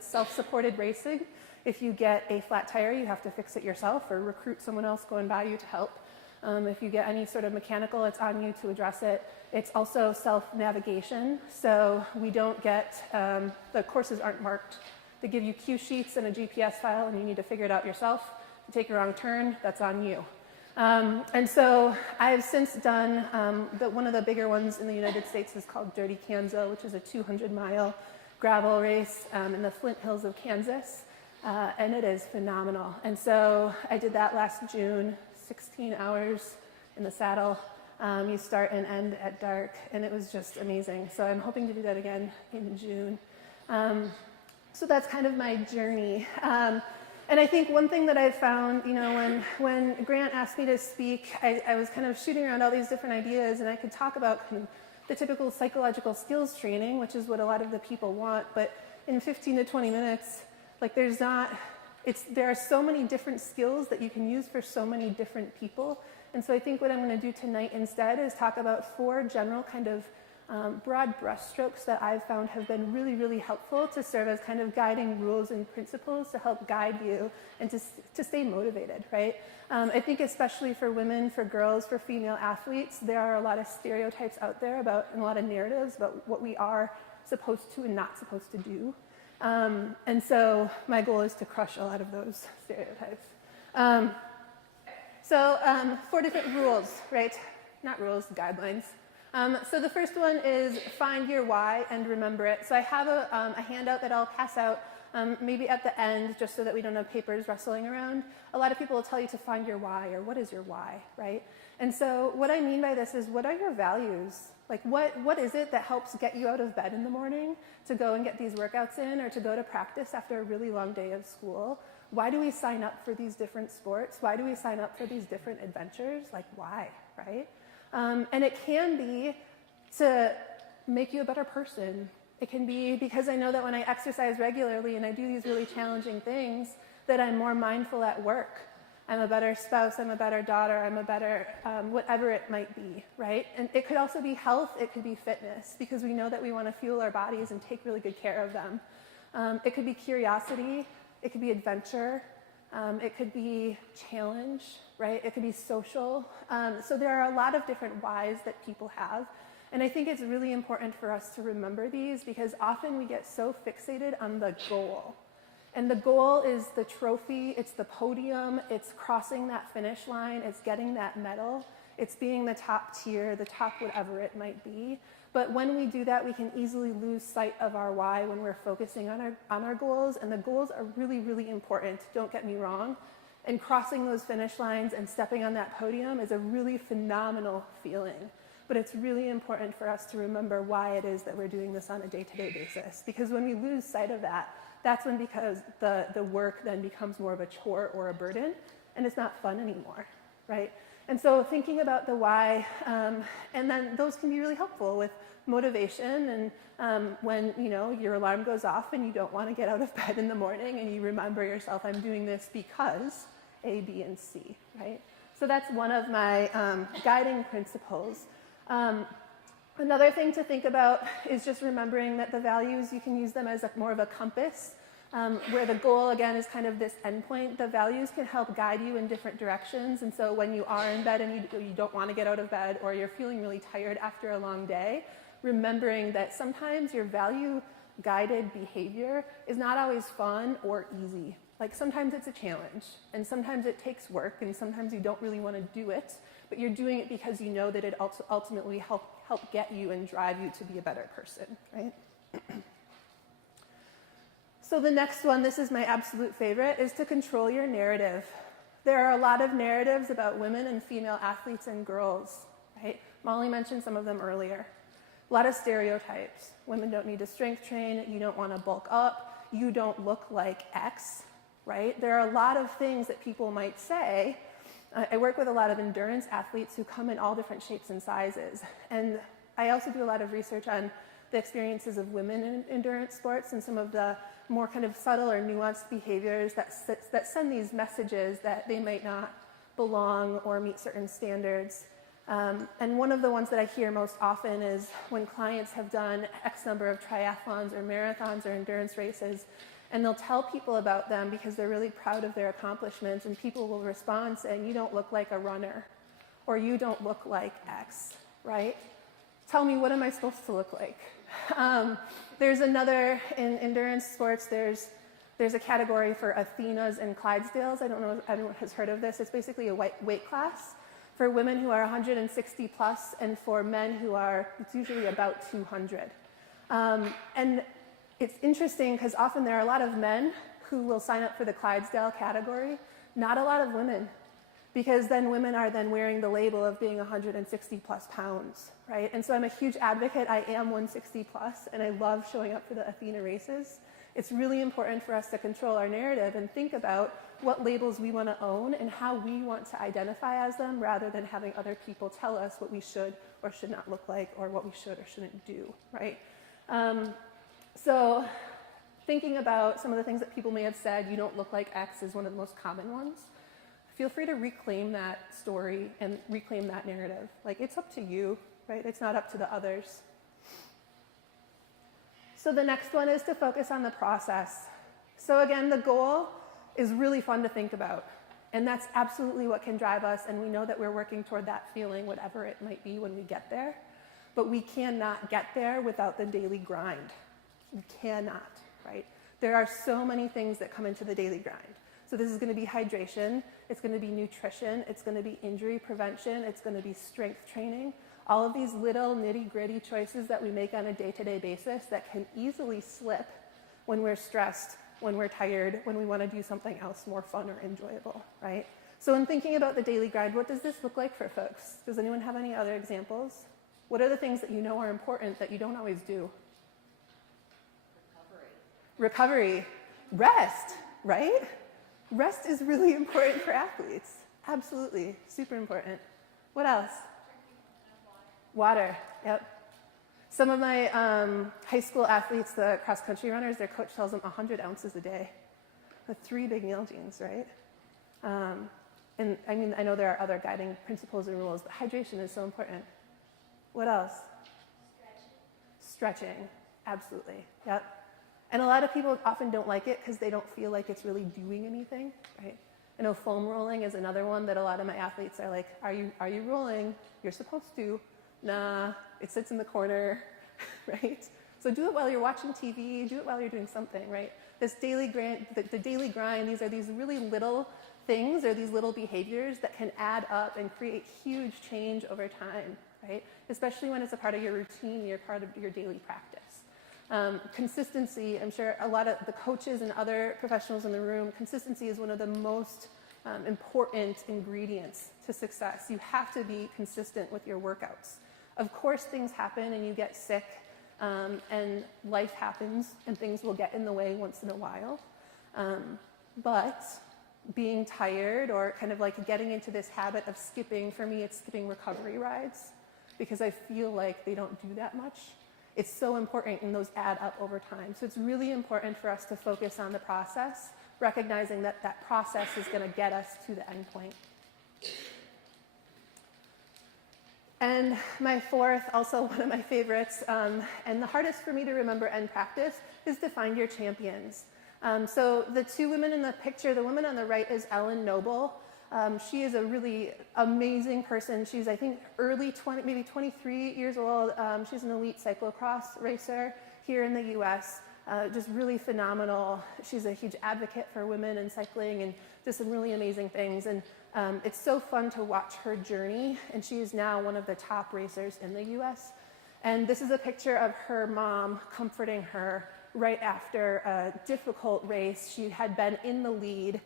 self-supported racing. If you get a flat tire, you have to fix it yourself or recruit someone else going by you to help. If you get any sort of mechanical, it's on you to address it. It's also self-navigation, so we don't get, the courses aren't marked. They give you cue sheets and a GPS file, and you need to figure it out yourself. If you take a wrong turn, that's on you. And so I've since done, one of the bigger ones in the United States is called Dirty Kansas, which is a 200-mile gravel race in the Flint Hills of Kansas, and it is phenomenal. And so I did that last June, 16 hours in the saddle. You start and end at dark, and it was just amazing. So I'm hoping to do that again in June. So that's kind of my journey. And I think one thing that I've found, when Grant asked me to speak, I was kind of shooting around all these different ideas, and I could talk about kind of the typical psychological skills training, which is what a lot of the people want, but in 15 to 20 minutes, there are so many different skills that you can use for so many different people. And so I think what I'm going to do tonight instead is talk about 4 general kind of broad brushstrokes that I've found have been really, really helpful to serve as kind of guiding rules and principles to help guide you and to stay motivated, right? I think especially for women, for girls, for female athletes, there are a lot of stereotypes out there and a lot of narratives about what we are supposed to and not supposed to do. And so my goal is to crush a lot of those stereotypes. So 4 different rules, right? Not rules, guidelines. So the first one is find your why and remember it. So I have a handout that I'll pass out maybe at the end, just so that we don't have papers rustling around. A lot of people will tell you to find your why, or what is your why, right? And so what I mean by this is, what are your values? Like what is it that helps get you out of bed in the morning to go and get these workouts in, or to go to practice after a really long day of school? Why do we sign up for these different sports? Why do we sign up for these different adventures? Like, why, right? And it can be to make you a better person. It can be because I know that when I exercise regularly and I do these really challenging things, that I'm more mindful at work. I'm a better spouse, I'm a better daughter, I'm a better whatever it might be, right? And it could also be health, it could be fitness, because we know that we want to fuel our bodies and take really good care of them. It could be curiosity, it could be adventure, it could be challenge, right? It could be social. So there are a lot of different whys that people have. And I think it's really important for us to remember these, because often we get so fixated on the goal. And the goal is the trophy, it's the podium, it's crossing that finish line, it's getting that medal, it's being the top tier, the top whatever it might be. But when we do that, we can easily lose sight of our why when we're focusing on our goals. And the goals are really, really important, don't get me wrong. And crossing those finish lines and stepping on that podium is a really phenomenal feeling. But it's really important for us to remember why it is that we're doing this on a day-to-day basis. Because when we lose sight of that, that's when the work then becomes more of a chore or a burden, and it's not fun anymore, right? And so thinking about the why, and then those can be really helpful with motivation, and when your alarm goes off and you don't want to get out of bed in the morning, and you remember yourself, I'm doing this because A, B, and C, right? So that's one of my guiding principles. Another thing to think about is just remembering that the values, you can use them as more of a compass, where the goal, again, is kind of this endpoint. The values can help guide you in different directions. And so when you are in bed and you don't want to get out of bed, or you're feeling really tired after a long day, remembering that sometimes your value-guided behavior is not always fun or easy. Like, sometimes it's a challenge, and sometimes it takes work, and sometimes you don't really want to do it, but you're doing it because you know that it ultimately help get you and drive you to be a better person, right? So the next one, this is my absolute favorite, is to control your narrative. There are a lot of narratives about women and female athletes and girls, right? Molly mentioned some of them earlier. A lot of stereotypes. Women don't need to strength train, you don't want to bulk up, you don't look like X, right? There are a lot of things that people might say. I work with a lot of endurance athletes who come in all different shapes and sizes. And I also do a lot of research on the experiences of women in endurance sports and some of the more kind of subtle or nuanced behaviors that send these messages that they might not belong or meet certain standards. And one of the ones that I hear most often is when clients have done X number of triathlons or marathons or endurance races, and they'll tell people about them because they're really proud of their accomplishments, and people will respond saying, you don't look like a runner, or you don't look like X, right? Tell me, what am I supposed to look like? There's another, in endurance sports, there's a category for Athenas and Clydesdales. I don't know if anyone has heard of this. It's basically a weight class for women who are 160 plus, and for men who are, it's usually about 200. And it's interesting because often there are a lot of men who will sign up for the Clydesdale category, not a lot of women, because then women are then wearing the label of being 160 plus pounds, right? And so I'm a huge advocate. I am 160 plus, and I love showing up for the Athena races. It's really important for us to control our narrative and think about what labels we want to own and how we want to identify as them, rather than having other people tell us what we should or should not look like, or what we should or shouldn't do, right? So thinking about some of the things that people may have said, you don't look like X, is one of the most common ones. Feel free to reclaim that story and reclaim that narrative. Like, it's up to you, right? It's not up to the others. So the next one is to focus on the process. So again, the goal is really fun to think about. And that's absolutely what can drive us, and we know that we're working toward that feeling, whatever it might be when we get there. But we cannot get there without the daily grind. We cannot, right? There are so many things that come into the daily grind. So this is going to be hydration, it's going to be nutrition, it's going to be injury prevention, it's going to be strength training. All of these little nitty-gritty choices that we make on a day-to-day basis that can easily slip when we're stressed, when we're tired, when we want to do something else more fun or enjoyable, right? So in thinking about the daily grind, what does this look like for folks? Does anyone have any other examples? What are the things that you know are important that you don't always do? Recovery. Rest, right? Rest is really important for athletes. Absolutely, super important. What else? Water, yep. Some of my high school athletes, the cross-country runners, their coach tells them 100 ounces a day. With 3 big meal jeans, right? And I mean, I know there are other guiding principles and rules, but hydration is so important. What else? Stretching, absolutely, yep. And a lot of people often don't like it because they don't feel like it's really doing anything, right? I know foam rolling is another one that a lot of my athletes are like, are you rolling? You're supposed to. Nah, it sits in the corner, right? So do it while you're watching TV, do it while you're doing something, right? This daily grind, the daily grind, these are these really little things or these little behaviors that can add up and create huge change over time, right? Especially when it's a part of your routine, you're part of your daily practice. Consistency, I'm sure a lot of the coaches and other professionals in the room, consistency is one of the most important ingredients to success. You have to be consistent with your workouts. Of course, things happen and you get sick, and life happens, and things will get in the way once in a while. But being tired or kind of like getting into this habit of skipping, for me, it's skipping recovery rides because I feel like they don't do that much. It's so important, and those add up over time. So it's really important for us to focus on the process, recognizing that that process is going to get us to the end point. And my fourth, also one of my favorites, and the hardest for me to remember and practice, is to find your champions. So the 2 women in the picture, the woman on the right is Ellen Noble. She is a really amazing person. She's, I think, early 20, maybe 23 years old. She's an elite cyclocross racer here in the US. Just really phenomenal. She's a huge advocate for women in cycling and just some really amazing things. And it's so fun to watch her journey. And she is now one of the top racers in the US. And this is a picture of her mom comforting her right after a difficult race. She had been in the lead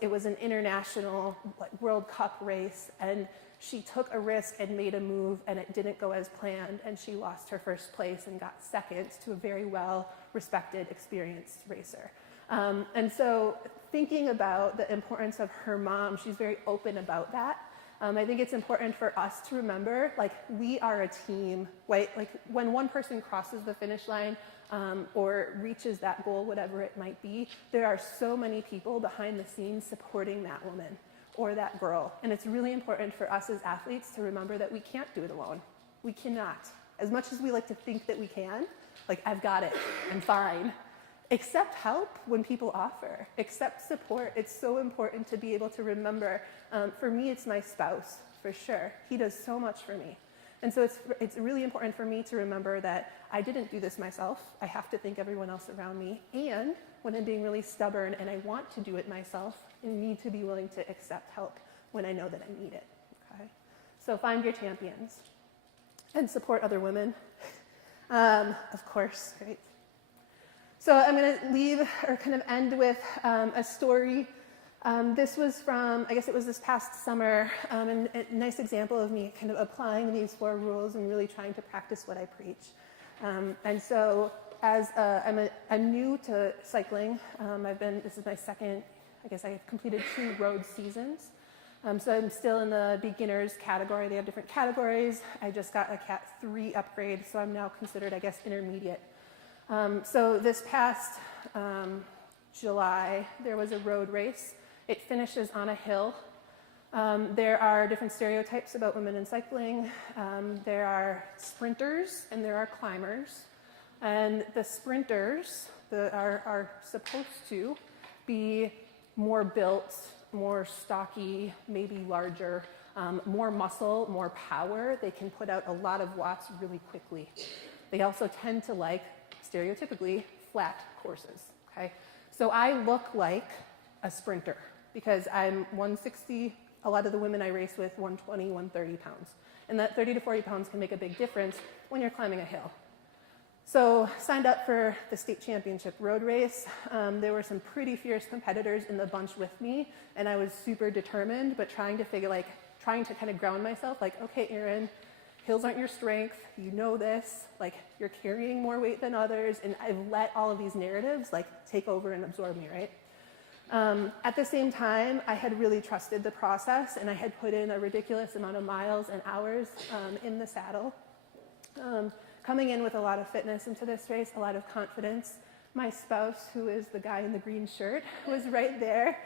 it was an international World Cup race, and she took a risk and made a move, and it didn't go as planned, and she lost her first place and got second to a very well-respected, experienced racer. And so thinking about the importance of her mom, she's very open about that. I think it's important for us to remember, like, we are a team, right? Like, when one person crosses the finish line or reaches that goal, whatever it might be, there are so many people behind the scenes supporting that woman or that girl. And it's really important for us as athletes to remember that we can't do it alone. We cannot. As much as we like to think that we can, like, I've got it, I'm fine. Accept help when people offer. Accept support. It's so important to be able to remember. For me, it's my spouse, for sure. He does so much for me. And so it's really important for me to remember that I didn't do this myself. I have to thank everyone else around me. And when I'm being really stubborn and I want to do it myself, I need to be willing to accept help when I know that I need it. Okay? So find your champions and support other women. Of course, right? So I'm going to leave or kind of end with a story. This was from, I guess it was this past summer, and a nice example of me kind of applying these 4 rules and really trying to practice what I preach. And so as I'm new to cycling, this is my second, I guess I've completed 2 road seasons. So I'm still in the beginners category. They have different categories. I just got a Cat 3 upgrade, so I'm now considered, I guess, intermediate. So this past July, there was a road race. It finishes on a hill. There are different stereotypes about women in cycling. There are sprinters and there are climbers. And the sprinters are supposed to be more built, more stocky, maybe larger, more muscle, more power. They can put out a lot of watts really quickly. They also tend to like, stereotypically, flat courses, okay? So I look like a sprinter because I'm 160, a lot of the women I race with, 120, 130 pounds. And that 30 to 40 pounds can make a big difference when you're climbing a hill. So signed up for the state championship road race. There were some pretty fierce competitors in the bunch with me, and I was super determined, but trying to kind of ground myself, like, okay, Erin, hills aren't your strength, you know this, like, you're carrying more weight than others, and I've let all of these narratives, like, take over and absorb me, right? At the same time, I had really trusted the process, and I had put in a ridiculous amount of miles and hours in the saddle. Coming in with a lot of fitness into this race, a lot of confidence. My spouse, who is the guy in the green shirt, was right there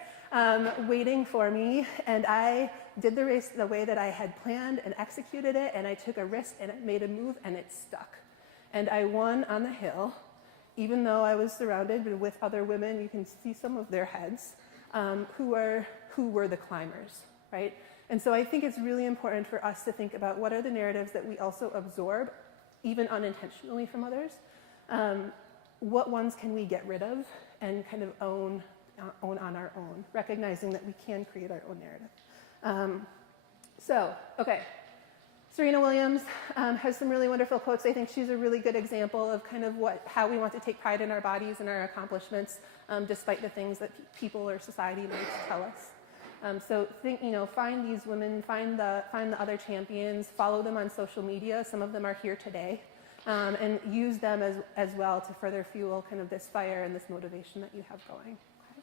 waiting for me, and I did the race the way that I had planned and executed it, and I took a risk and it made a move and it stuck. And I won on the hill, even though I was surrounded with other women. You can see some of their heads, who were the climbers, right? And so I think it's really important for us to think about what are the narratives that we also absorb, even unintentionally from others. What ones can we get rid of and kind of own on our own, recognizing that we can create our own narrative. Okay. Serena Williams has some really wonderful quotes. I think she's a really good example of kind of how we want to take pride in our bodies and our accomplishments, despite the things that people or society might tell us. So think, find these women, find the other champions, follow them on social media. Some of them are here today, and use them as well to further fuel kind of this fire and this motivation that you have going. Okay?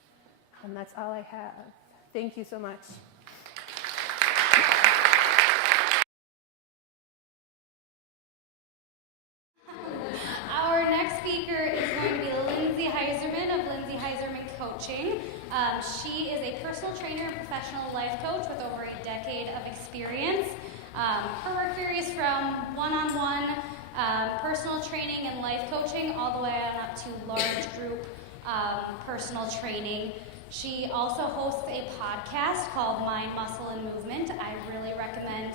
And that's all I have. Thank you so much. Our next speaker is going to be Lindsey Heiserman of Lindsey Heiserman Coaching. She is a personal trainer and professional life coach with over a decade of experience. Her work varies from one-on-one personal training and life coaching all the way on up to large group personal training. She also hosts a podcast called Mind, Muscle, and Movement. I really recommend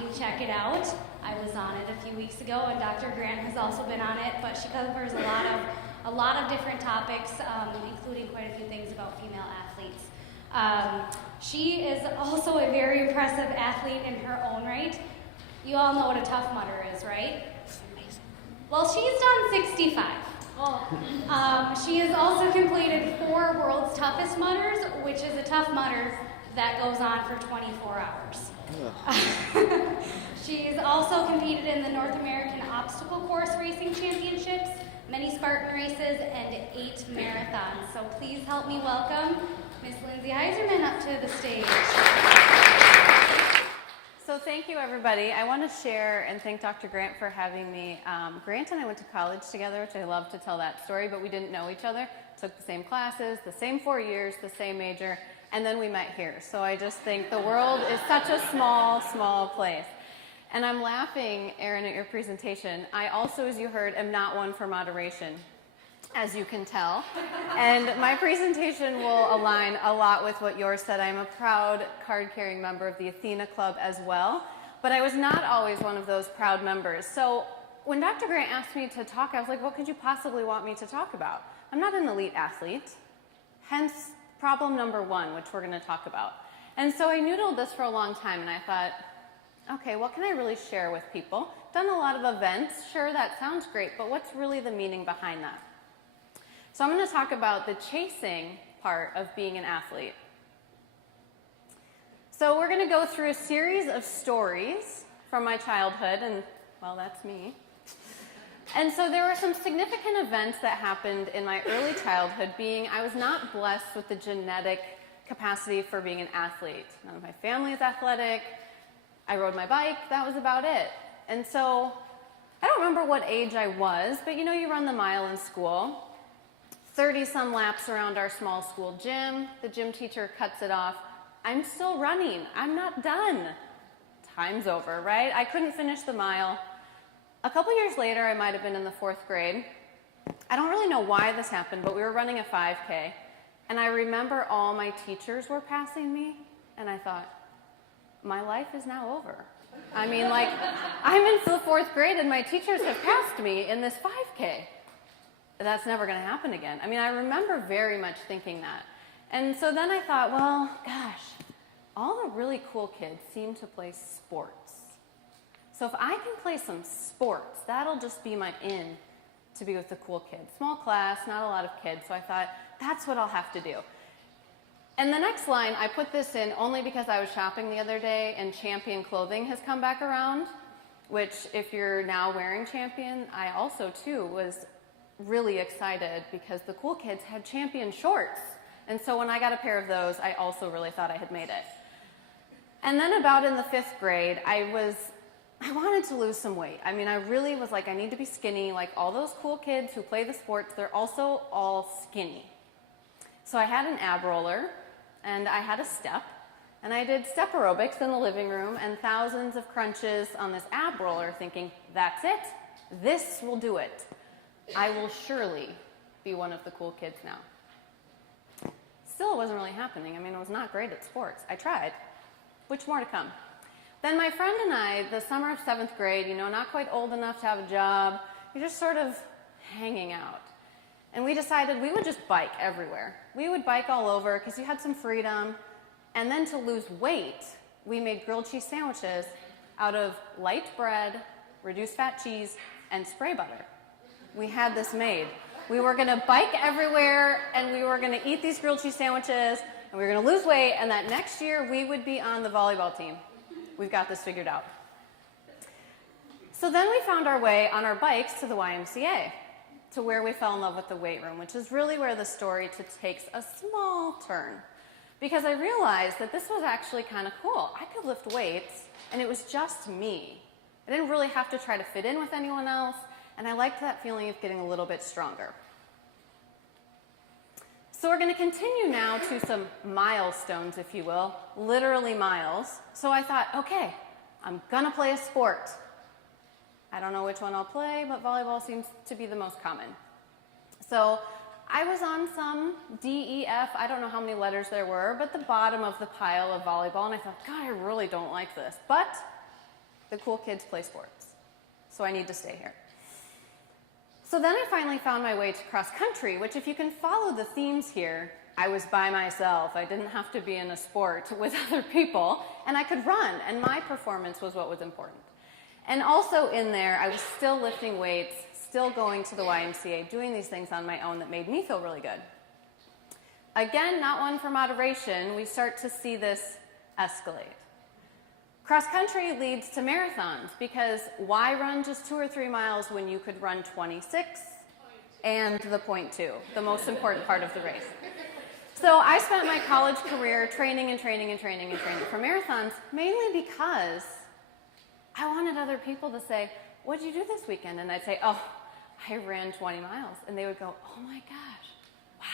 you check it out. I was on it a few weeks ago, and Dr. Grant has also been on it, but she covers a lot of different topics, including quite a few things about female athletes. She is also a very impressive athlete in her own right. You all know what a Tough Mudder is, right? Well, she's done 65. She has also completed 4 World's Toughest Mudders, which is a Tough Mudder that goes on for 24 hours. She's also competed in the North American Obstacle Course Racing Championships, many Spartan races, and 8 marathons. So please help me welcome Miss Lindsey Heiserman up to the stage. So thank you, everybody. I want to share and thank Dr. Grant for having me. Grant and I went to college together, which I love to tell that story, but we didn't know each other. Took the same classes, the same 4 years, the same major, and then we met here. So I just think the world is such a small, small place. And I'm laughing, Erin, at your presentation. I also, as you heard, am not one for moderation, as you can tell. And my presentation will align a lot with what yours said. I'm a proud card-carrying member of the Athena Club as well, but I was not always one of those proud members. So when Dr. Grant asked me to talk, I was like, what could you possibly want me to talk about? I'm not an elite athlete, hence problem number 1, which we're going to talk about. And so I noodled this for a long time, and I thought, okay, what can I really share with people? Done a lot of events, sure, that sounds great, but what's really the meaning behind that? So I'm going to talk about the chasing part of being an athlete. So we're going to go through a series of stories from my childhood, and, well, that's me. And so there were some significant events that happened in my early childhood, being I was not blessed with the genetic capacity for being an athlete. None of my family is athletic. I rode my bike, that was about it. And so I don't remember what age I was, but you run the mile in school. 30-some laps around our small school gym. The gym teacher cuts it off. I'm still running. I'm not done. Time's over, right? I couldn't finish the mile. A couple years later, I might have been in the 4th grade. I don't really know why this happened, but we were running a 5K, and I remember all my teachers were passing me, and I thought, my life is now over. I mean, like, I'm in the 4th grade, and my teachers have passed me in this 5K. That's never going to happen again. I mean, I remember very much thinking that. And so then I thought, well, gosh, all the really cool kids seem to play sports. So if I can play some sports, that'll just be my in to be with the cool kids. Small class, not a lot of kids, so I thought, that's what I'll have to do. And the next line, I put this in only because I was shopping the other day and Champion clothing has come back around, which if you're now wearing Champion, I also too was really excited because the cool kids had Champion shorts. And so when I got a pair of those, I also really thought I had made it. And then about in the 5th grade, I wanted to lose some weight. I mean, I really was like, I need to be skinny. Like all those cool kids who play the sports, they're also all skinny. So I had an ab roller, and I had a step, and I did step aerobics in the living room and thousands of crunches on this ab roller thinking, that's it. This will do it. I will surely be one of the cool kids now. Still, it wasn't really happening. I mean, I was not great at sports. I tried, which more to come. Then my friend and I, the summer of 7th grade, not quite old enough to have a job, we just sort of hanging out. And we decided we would just bike everywhere. We would bike all over because you had some freedom. And then to lose weight, we made grilled cheese sandwiches out of light bread, reduced fat cheese, and spray butter. We had this made. We were going to bike everywhere, and we were going to eat these grilled cheese sandwiches, and we were going to lose weight, and that next year we would be on the volleyball team. We've got this figured out. So then we found our way on our bikes to the YMCA, to where we fell in love with the weight room, which is really where the story takes a small turn. Because I realized that this was actually kind of cool. I could lift weights, and it was just me. I didn't really have to try to fit in with anyone else, and I liked that feeling of getting a little bit stronger. So we're going to continue now to some milestones, if you will, literally miles. So I thought, okay, I'm going to play a sport. I don't know which one I'll play, but volleyball seems to be the most common. So I was on some D, E, F, I don't know how many letters there were, but the bottom of the pile of volleyball, and I thought, God, I really don't like this. But the cool kids play sports, so I need to stay here. So then I finally found my way to cross country, which if you can follow the themes here, I was by myself. I didn't have to be in a sport with other people, and I could run, and my performance was what was important. And also in there, I was still lifting weights, still going to the YMCA, doing these things on my own that made me feel really good. Again, not one for moderation. We start to see this escalate. Cross country leads to marathons because why run just 2 or 3 miles when you could run 26 and the .2, the most important part of the race. So I spent my college career training for marathons, mainly because I wanted other people to say, what'd you do this weekend? And I'd say, oh, I ran 20 miles. And they would go, oh my gosh, wow.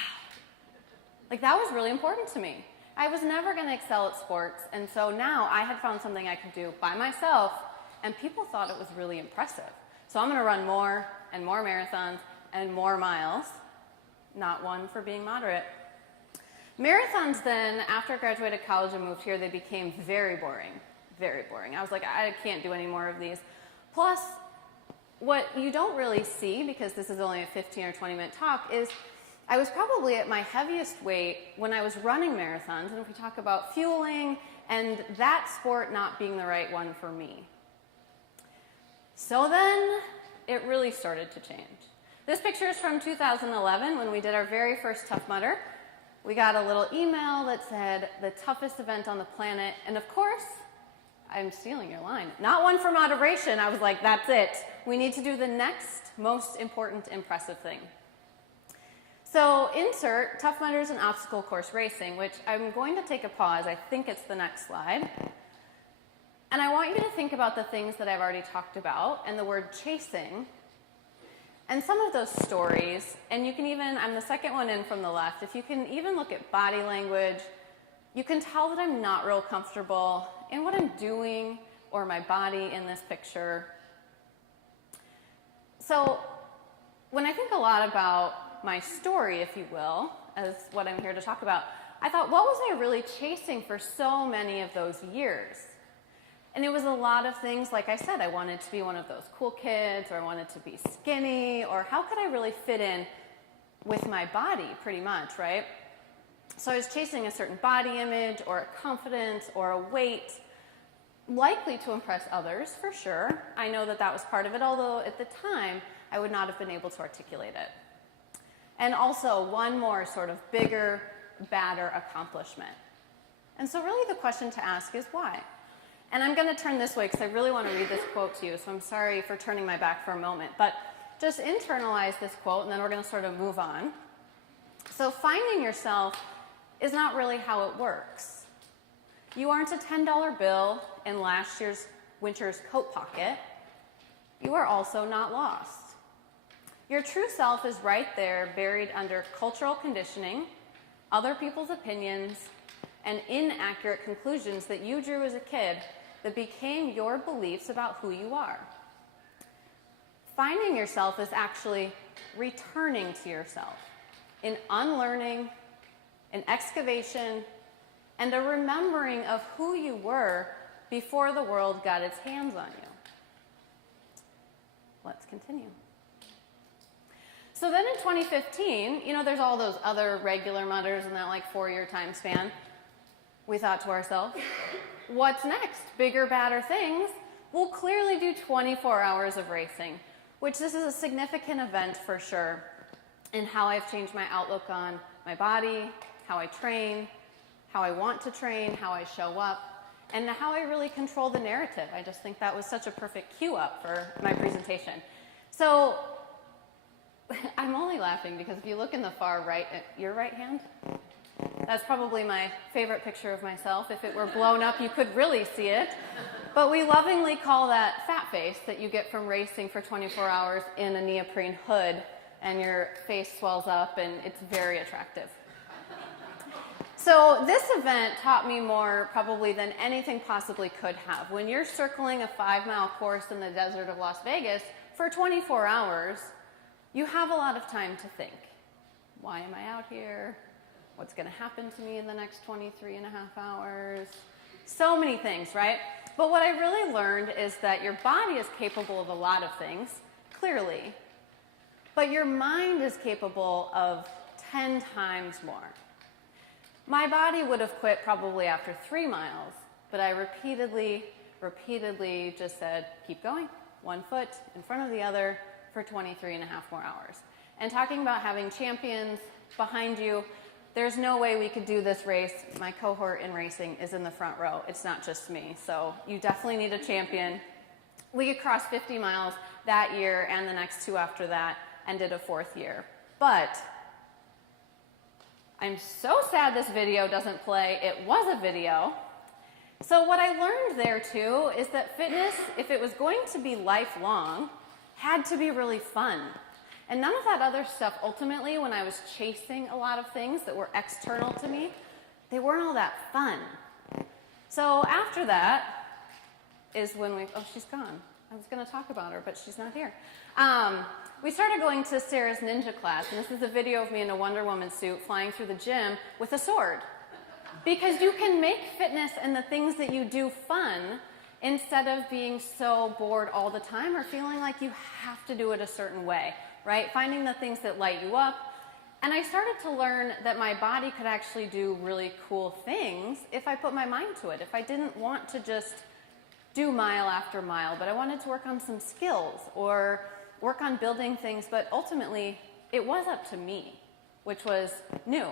Like that was really important to me. I was never going to excel at sports, and so now I had found something I could do by myself, and people thought it was really impressive. So I'm going to run more and more marathons and more miles, not one for being moderate. Marathons then, after I graduated college and moved here, they became very boring, very boring. I was like, I can't do any more of these. Plus, what you don't really see, because this is only a 15 or 20-minute talk, is I was probably at my heaviest weight when I was running marathons, and if we talk about fueling and that sport not being the right one for me. So then it really started to change. This picture is from 2011 when we did our very first Tough Mudder. We got a little email that said, the toughest event on the planet, and of course, I'm stealing your line. Not one for moderation. I was like, that's it. We need to do the next most important, impressive thing. So insert Tough Mudders and obstacle course racing, which I'm going to take a pause. I think it's the next slide. And I want you to think about the things that I've already talked about and the word chasing and some of those stories. And you can even, I'm the second one in from the left, if you can even look at body language, you can tell that I'm not real comfortable in what I'm doing or my body in this picture. So when I think a lot about my story, if you will, as what I'm here to talk about, I thought, what was I really chasing for so many of those years? And it was a lot of things, like I said, I wanted to be one of those cool kids, or I wanted to be skinny, or how could I really fit in with my body, pretty much, right? So I was chasing a certain body image, or a confidence, or a weight, likely to impress others, for sure. I know that that was part of it, although at the time, I would not have been able to articulate it. And also, one more sort of bigger, badder accomplishment. And so really the question to ask is why? And I'm going to turn this way because I really want to read this quote to you, so I'm sorry for turning my back for a moment. But just internalize this quote, and then we're going to sort of move on. So finding yourself is not really how it works. You aren't a $10 bill in last year's winter's coat pocket. You are also not lost. Your true self is right there, buried under cultural conditioning, other people's opinions, and inaccurate conclusions that you drew as a kid that became your beliefs about who you are. Finding yourself is actually returning to yourself in unlearning, an excavation, and a remembering of who you were before the world got its hands on you. Let's continue. So then in 2015, there's all those other regular mutters in that like 4-year time span. We thought to ourselves, what's next? Bigger, badder things? We'll clearly do 24 hours of racing, which this is a significant event for sure in how I've changed my outlook on my body, how I train, how I want to train, how I show up, and how I really control the narrative. I just think that was such a perfect cue up for my presentation. So I'm only laughing because if you look in the far right, your right hand, that's probably my favorite picture of myself. If it were blown up, you could really see it. But we lovingly call that fat face that you get from racing for 24 hours in a neoprene hood, and your face swells up, and it's very attractive. So this event taught me more probably than anything possibly could have. When you're circling a 5-mile course in the desert of Las Vegas for 24 hours, you have a lot of time to think. Why am I out here? What's going to happen to me in the next 23 and a half hours? So many things, right? But what I really learned is that your body is capable of a lot of things, clearly, but your mind is capable of 10 times more. My body would have quit probably after 3 miles, but I repeatedly just said, keep going, 1 foot in front of the other for 23 and a half more hours. And talking about having champions behind you, there's no way we could do this race. My cohort in racing is in the front row. It's not just me. So you definitely need a champion. We could cross 50 miles that year and the next 2 after that and did a 4th year. But I'm so sad this video doesn't play. It was a video. So what I learned there too is that fitness, if it was going to be lifelong, had to be really fun. And none of that other stuff, ultimately, when I was chasing a lot of things that were external to me, they weren't all that fun. So after that is when she's gone. I was going to talk about her, but she's not here. We started going to Sarah's ninja class, and this is a video of me in a Wonder Woman suit flying through the gym with a sword. Because you can make fitness and the things that you do fun instead of being so bored all the time or feeling like you have to do it a certain way, right? Finding the things that light you up. And I started to learn that my body could actually do really cool things if I put my mind to it. If I didn't want to just do mile after mile, but I wanted to work on some skills or work on building things, but ultimately it was up to me, which was new.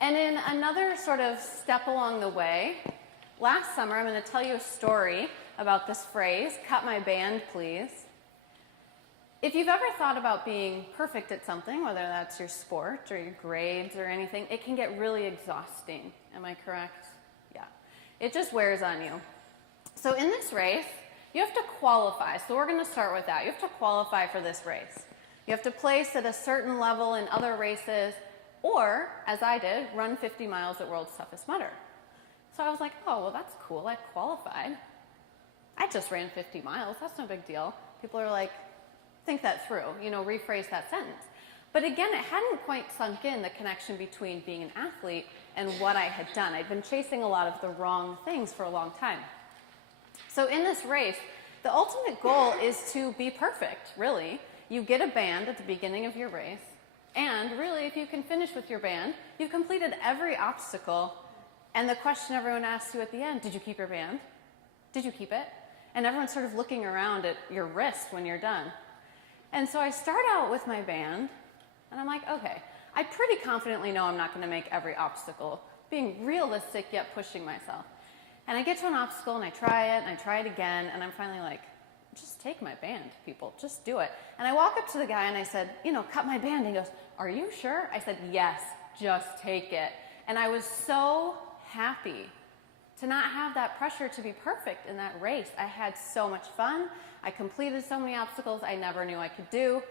And in another sort of step along the way, last summer, I'm going to tell you a story about this phrase, cut my band, please. If you've ever thought about being perfect at something, whether that's your sport or your grades or anything, it can get really exhausting. Am I correct? Yeah. It just wears on you. So in this race, you have to qualify. So we're going to start with that. You have to qualify for this race. You have to place at a certain level in other races, or, as I did, run 50 miles at World's Toughest Mudder. So I was like, oh, well, that's cool. I qualified. I just ran 50 miles. That's no big deal. People are like, think that through, rephrase that sentence. But again, it hadn't quite sunk in, the connection between being an athlete and what I had done. I'd been chasing a lot of the wrong things for a long time. So in this race, the ultimate goal is to be perfect, really. You get a band at the beginning of your race, and really, if you can finish with your band, you've completed every obstacle, and the question everyone asks you at the end, did you keep your band? Did you keep it? And everyone's sort of looking around at your wrist when you're done. And so I start out with my band, and I'm like, okay, I pretty confidently know I'm not going to make every obstacle, being realistic yet pushing myself. And I get to an obstacle, and I try it, and I try it again, and I'm finally like, just take my band, people, just do it. And I walk up to the guy, and I said, cut my band. And he goes, are you sure? I said, yes, just take it. And I was so happy to not have that pressure to be perfect in that race. I had so much fun. I completed so many obstacles I never knew I could do.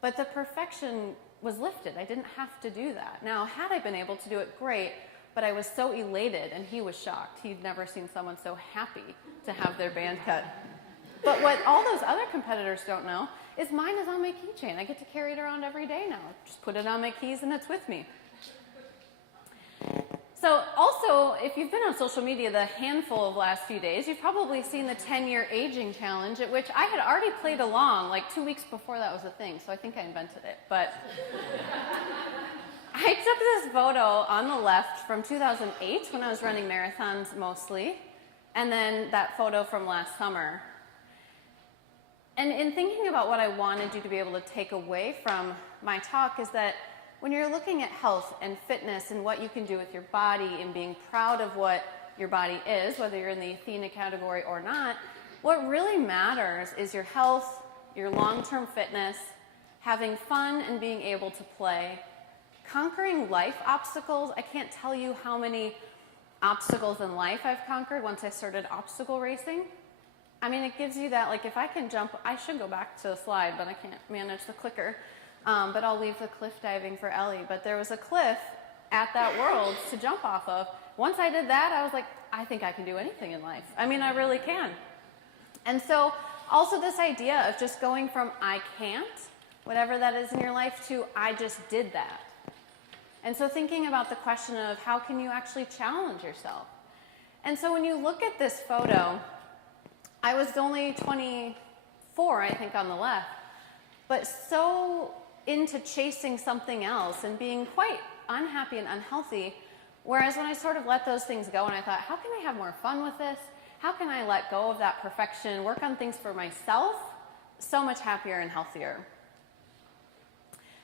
But the perfection was lifted. I didn't have to do that. Now, had I been able to do it, great, but I was so elated, and he was shocked. He'd never seen someone so happy to have their band cut. But what all those other competitors don't know is mine is on my keychain. I get to carry it around every day now. Just put it on my keys, and it's with me. So also, if you've been on social media the handful of last few days, you've probably seen the 10-year aging challenge, at which I had already played along like 2 weeks before that was a thing, so I think I invented it. But I took this photo on the left from 2008 when I was running marathons mostly, and then that photo from last summer. And in thinking about what I wanted you to be able to take away from my talk is that when you're looking at health and fitness and what you can do with your body and being proud of what your body is, whether you're in the Athena category or not, what really matters is your health, your long-term fitness, having fun and being able to play, conquering life obstacles. I can't tell you how many obstacles in life I've conquered once I started obstacle racing. I mean, it gives you that, like, if I can jump, I should go back to the slide, but I can't manage the clicker. But I'll leave the cliff diving for Ellie. But there was a cliff at that Worlds to jump off of. Once I did that, I was like, I think I can do anything in life. I mean, I really can. And so also this idea of just going from I can't, whatever that is in your life, to I just did that. And so thinking about the question of how can you actually challenge yourself? And so when you look at this photo, I was only 24, I think, on the left, but so into chasing something else and being quite unhappy and unhealthy, whereas when I sort of let those things go and I thought, how can I have more fun with this? How can I let go of that perfection, work on things for myself? So much happier and healthier.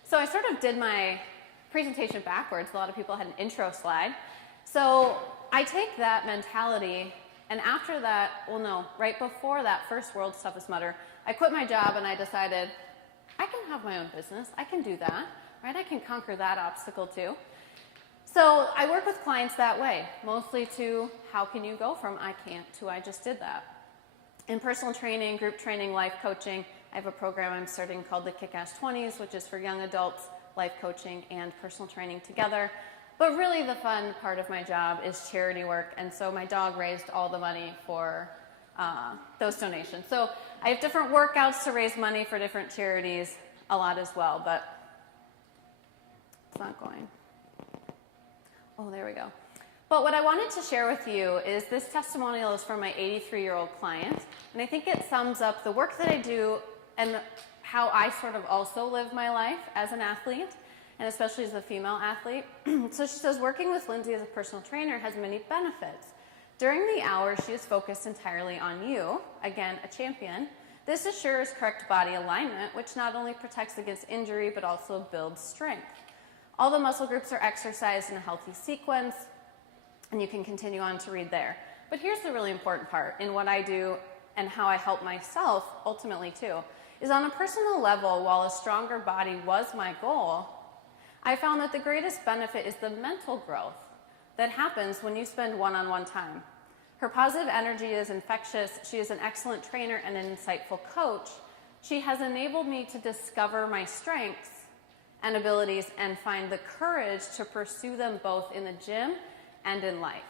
So I sort of did my presentation backwards. A lot of people had an intro slide. So I take that mentality, and after that, right before that first World's Toughest Mudder, I quit my job and I decided, I can have my own business. I can do that, right? I can conquer that obstacle too. So I work with clients that way, mostly to how can you go from I can't to I just did that. In personal training, group training, life coaching, I have a program I'm starting called the Kick-Ass 20s, which is for young adults, life coaching and personal training together. But really the fun part of my job is charity work, and so my dog raised all the money for those donations. So I have different workouts to raise money for different charities, a lot as well, but it's not going. Oh, there we go. But what I wanted to share with you is this testimonial is from my 83-year-old client, and I think it sums up the work that I do and how I sort of also live my life as an athlete, and especially as a female athlete. So she says, working with Lindsey as a personal trainer has many benefits. During the hours, she is focused entirely on you, again, a champion. This assures correct body alignment, which not only protects against injury, but also builds strength. All the muscle groups are exercised in a healthy sequence, and you can continue on to read there. But here's the really important part in what I do and how I help myself ultimately too, is on a personal level, while a stronger body was my goal, I found that the greatest benefit is the mental growth that happens when you spend one-on-one time. Her positive energy is infectious. She is an excellent trainer and an insightful coach. She has enabled me to discover my strengths and abilities and find the courage to pursue them both in the gym and in life.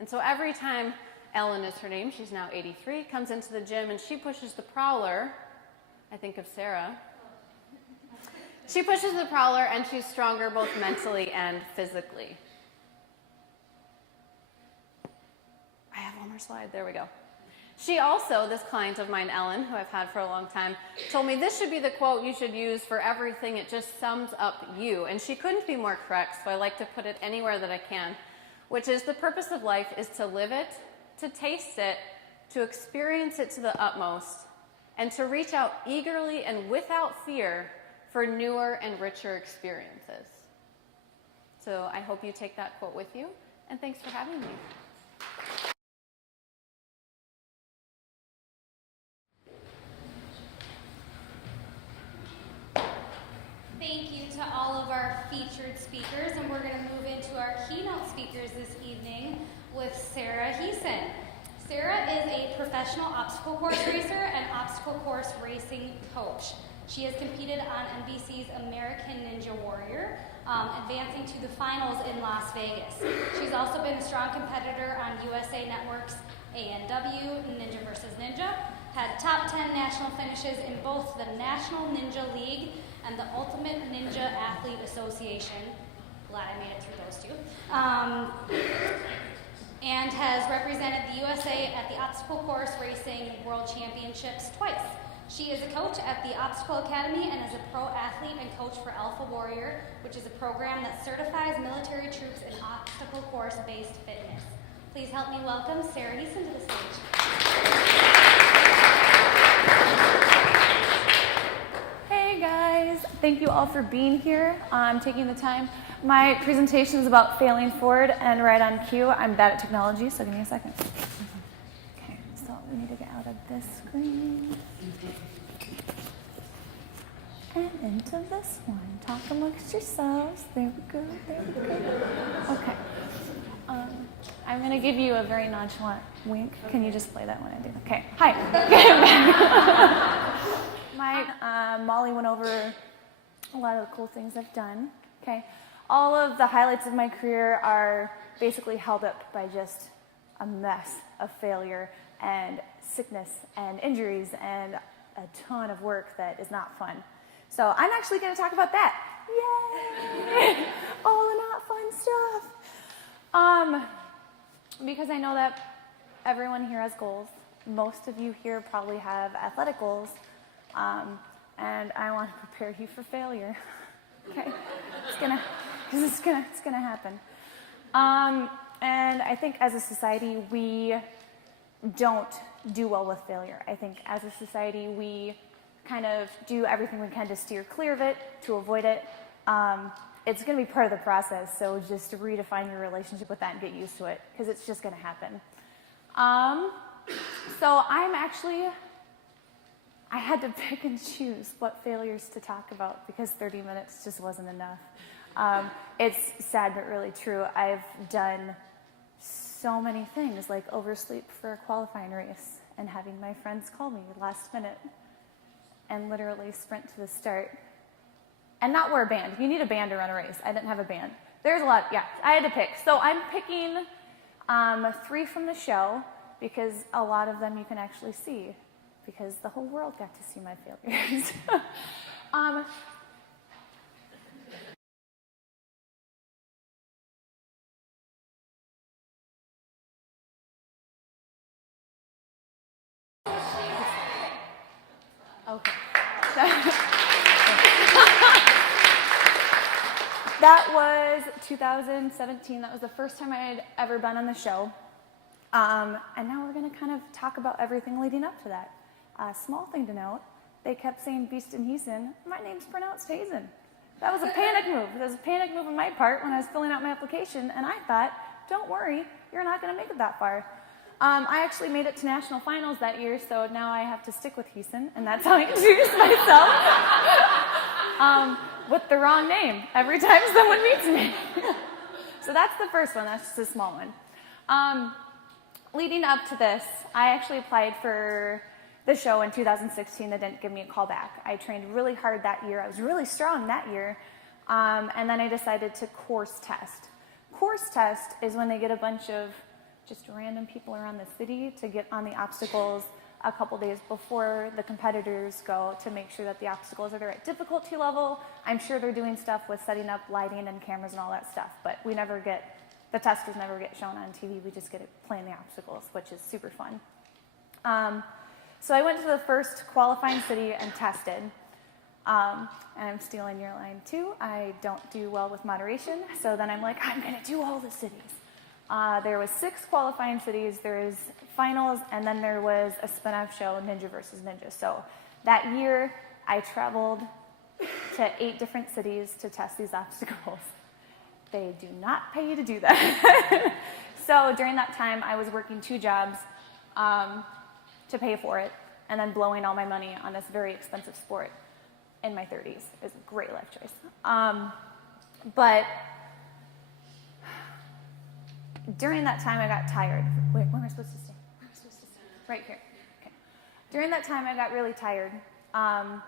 And so every time Ellen is her name, she's now 83, comes into the gym and she pushes the prowler, I think of Sarah. She pushes the prowler and she's stronger both mentally and physically. I have one more slide. There we go. She also, this client of mine, Ellen, who I've had for a long time, told me this should be the quote you should use for everything. It just sums up you. And she couldn't be more correct, so I like to put it anywhere that I can, which is the purpose of life is to live it, to taste it, to experience it to the utmost, and to reach out eagerly and without fear for newer and richer experiences. So I hope you take that quote with you, and thanks for having me. Thank you to all of our featured speakers, and we're going to move into our keynote speakers this evening with Sarah Heiserman. Sarah is a professional obstacle course racer and obstacle course racing coach. She has competed on NBC's American Ninja Warrior, advancing to the finals in Las Vegas. She's also been a strong competitor on USA Network's A&W, Ninja vs. Ninja, had top 10 national finishes in both the National Ninja League and the Ultimate Ninja Athlete Association. Glad I made it through those two. And has represented the USA at the Obstacle Course Racing World Championships twice. She is a coach at the Obstacle Academy and is a pro athlete and coach for Alpha Warrior, which is a program that certifies military troops in obstacle course-based fitness. Please help me welcome Sarah Heiserman to the stage. Hey guys, thank you all for being here. I'm taking the time. My presentation is about failing forward and right on cue. I'm bad at technology, so give me a second. Okay, so we need to get out of this screen. And into this one. Talk amongst yourselves. There we go, there we go. Okay. I'm going to give you a very nonchalant wink. Can you just play that when I do? Okay. Hi. Molly went over a lot of the cool things I've done. Okay. All of the highlights of my career are basically held up by just a mess of failure and sickness and injuries and a ton of work that is not fun. So I'm actually going to talk about that. Yay! All the not fun stuff. Because I know that everyone here has goals. Most of you here probably have athletic goals. And I want to prepare you for failure. Okay? It's gonna happen. And I think as a society, we don't do well with failure. I think as a society, we kind of do everything we can to steer clear of it, to avoid it. It's going to be part of the process, so just redefine your relationship with that and get used to it, because it's just going to happen. So I had to pick and choose what failures to talk about, because 30 minutes just wasn't enough. It's sad but really true. I've done so many things, like oversleep for a qualifying race and having my friends call me last minute and literally sprint to the start and not wear a band. You need a band to run a race. I didn't have a band. There's a lot, yeah, I had to pick. So I'm picking 3 from the show, because a lot of them you can actually see, because the whole world got to see my failures. Okay. That was 2017. That was the first time I had ever been on the show. And now we're going to kind of talk about everything leading up to that. Small thing to note, they kept saying Beast and Heason. My name's pronounced Hazen. That was a panic move. That was a panic move on my part when I was filling out my application, and I thought, don't worry, you're not going to make it that far. I actually made it to national finals that year, so now I have to stick with Heason, and that's how I introduce myself. With the wrong name every time someone meets me. So that's the first one. That's just a small one. Leading up to this, I actually applied for the show in 2016. They didn't give me a call back. I trained really hard that year. I was really strong that year. And then I decided to course test. Course test is when they get a bunch of just random people around the city to get on the obstacles a couple days before the competitors go to make sure that the obstacles are the right difficulty level. I'm sure they're doing stuff with setting up lighting and cameras and all that stuff, but the testers never get shown on TV. We just get to play the obstacles, which is super fun. So I went to the first qualifying city and tested. And I'm stealing your line too. I don't do well with moderation, so then I'm like, I'm gonna do all the cities. There was 6 qualifying cities, there is finals, and then there was a spin-off show, Ninja versus Ninja. So that year, I traveled to 8 different cities to test these obstacles. They do not pay you to do that. So during that time, I was working 2 jobs to pay for it, and then blowing all my money on this very expensive sport in my 30s. It was a great life choice. But during that time, I got tired. Wait, where am I supposed to stay? Where am I supposed to stay? Right here. Okay. During that time, I got really tired. And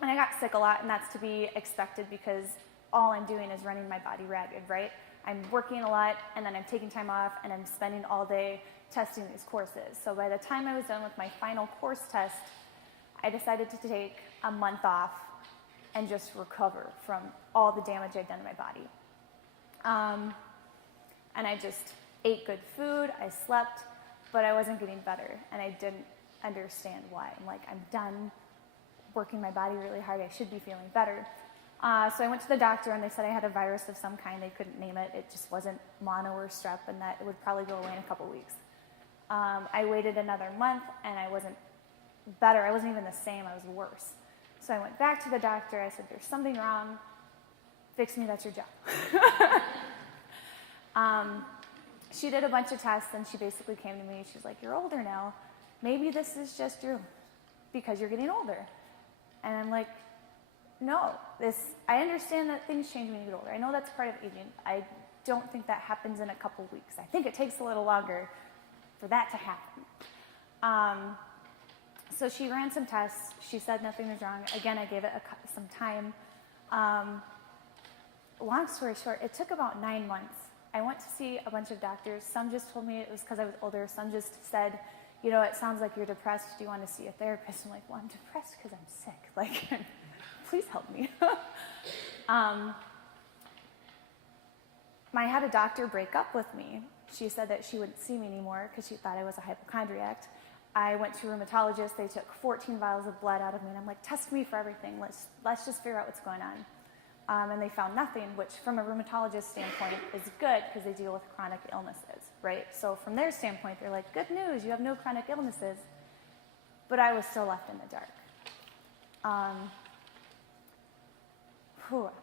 I got sick a lot, and that's to be expected because all I'm doing is running my body ragged, right? I'm working a lot, and then I'm taking time off, and I'm spending all day testing these courses. So by the time I was done with my final course test, I decided to take a month off and just recover from all the damage I'd done to my body. And I just ate good food, I slept, but I wasn't getting better, and I didn't understand why. I'm like, I'm done working my body really hard, I should be feeling better. So I went to the doctor, and they said I had a virus of some kind. They couldn't name it. It just wasn't mono or strep, and that it would probably go away in a couple weeks. I waited another month, and I wasn't better. I wasn't even the same. I was worse. So I went back to the doctor. I said, there's something wrong. Fix me. That's your job. She did a bunch of tests, and she basically came to me. She's like, you're older now. Maybe this is just because you're getting older. And I'm like, no. I understand that things change when you get older. I know that's part of aging. I don't think that happens in a couple weeks. I think it takes a little longer for that to happen. So she ran some tests. She said nothing was wrong. Again, I gave it some time. Long story short, it took about 9 months. I went to see a bunch of doctors. Some just told me it was because I was older. Some just said, you know, it sounds like you're depressed. Do you want to see a therapist? I'm like, well, I'm depressed because I'm sick. Like, please help me. I had a doctor break up with me. She said that she wouldn't see me anymore because she thought I was a hypochondriac. I went to a rheumatologist. They took 14 vials of blood out of me, and I'm like, test me for everything. Let's just figure out what's going on. And they found nothing, which from a rheumatologist standpoint is good because they deal with chronic illnesses, right? So from their standpoint, they're like, good news, you have no chronic illnesses. But I was still left in the dark.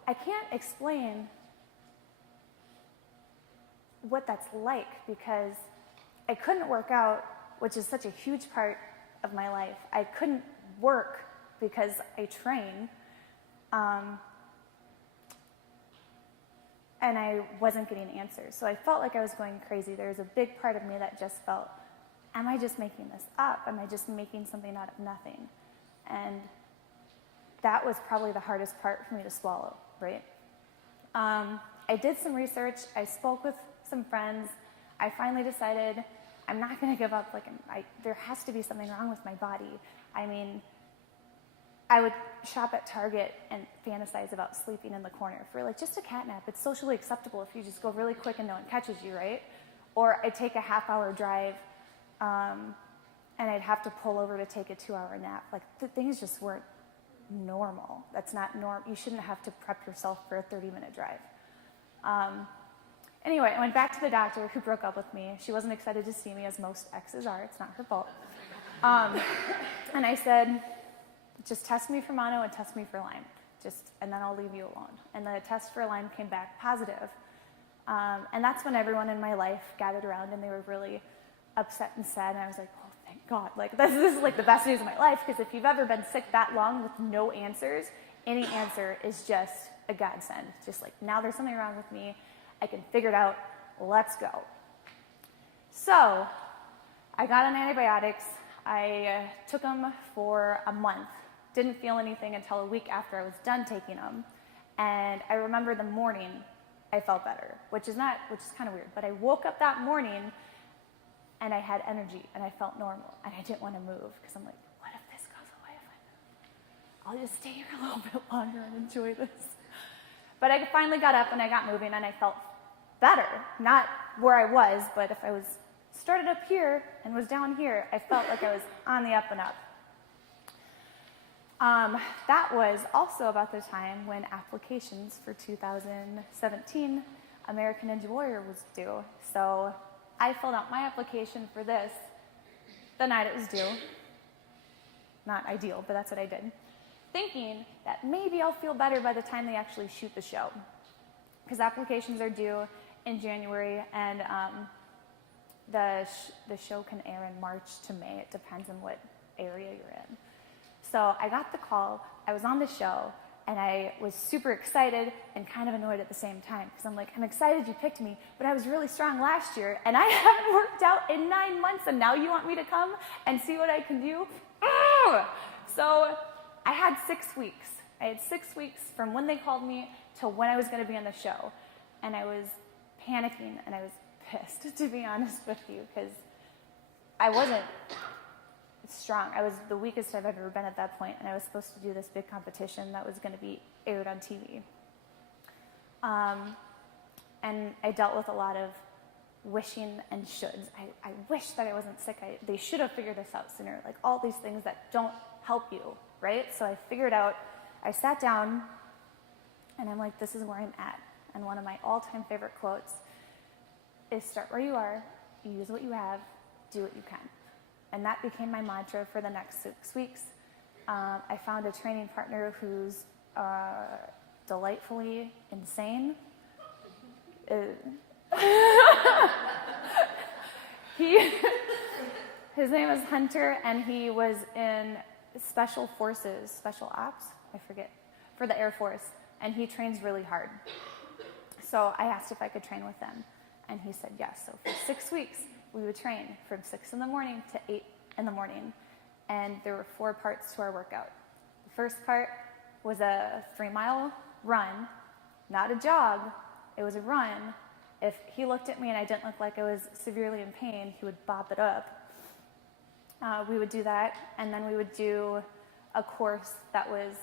I can't explain what that's like because I couldn't work out, which is such a huge part of my life. I couldn't work because I train. And I wasn't getting answers. So I felt like I was going crazy. There was a big part of me that just felt, am I just making this up? Am I just making something out of nothing? And that was probably the hardest part for me to swallow, right? I did some research. I spoke with some friends. I finally decided I'm not going to give up. There has to be something wrong with my body. I mean, I would shop at Target and fantasize about sleeping in the corner for just a cat nap. It's socially acceptable if you just go really quick and no one catches you, right? Or I'd take a half-hour drive and I'd have to pull over to take a 2-hour nap. Things just weren't normal. That's not normal. You shouldn't have to prep yourself for a 30-minute drive. Anyway, I went back to the doctor who broke up with me. She wasn't excited to see me, as most exes are. It's not her fault. And I said, just test me for mono and test me for Lyme, and then I'll leave you alone. And the test for Lyme came back positive. And that's when everyone in my life gathered around, and they were really upset and sad. And I was like, oh, thank God. This is the best news of my life, because if you've ever been sick that long with no answers, any answer is just a godsend. Just now there's something wrong with me. I can figure it out. Let's go. So I got on antibiotics. I took them for a month. Didn't feel anything until a week after I was done taking them. And I remember the morning I felt better, which is kind of weird. But I woke up that morning and I had energy, and I felt normal, and I didn't want to move, because I'm like, what if this goes away if I move? I'll just stay here a little bit longer and enjoy this. But I finally got up, and I got moving, and I felt better. Not where I was, but if I was started up here and was down here, I felt like I was on the up and up. That was also about the time when applications for 2017 American Ninja Warrior was due. So I filled out my application for this the night it was due. Not ideal, but that's what I did. Thinking that maybe I'll feel better by the time they actually shoot the show. Because applications are due in January, and the show can air in March to May. It depends on what area you're in. So I got the call, I was on the show, and I was super excited and kind of annoyed at the same time, because I'm like, I'm excited you picked me, but I was really strong last year, and I haven't worked out in 9 months, and now you want me to come and see what I can do? Ugh! So I had 6 weeks. I had 6 weeks from when they called me to when I was going to be on the show, and I was panicking, and I was pissed, to be honest with you, because I wasn't strong. I was the weakest I've ever been at that point, and I was supposed to do this big competition that was going to be aired on TV. And I dealt with a lot of wishing and shoulds. I wish that I wasn't sick. They should have figured this out sooner. Like all these things that don't help you, right? So I figured out, I sat down, and I'm like, this is where I'm at. And one of my all-time favorite quotes is, start where you are, use what you have, do what you can. And that became my mantra for the next 6 weeks. I found a training partner who's delightfully insane. His name is Hunter, and he was in special forces, special ops, I forget, for the Air Force, and he trains really hard. So I asked if I could train with them, and he said yes. So for 6 weeks, we would train from 6 in the morning to 8 in the morning, and there were 4 parts to our workout. The first part was a 3-mile run, not a jog, it was a run. If he looked at me and I didn't look like I was severely in pain, he would bop it up. We would do that, and then we would do a course that was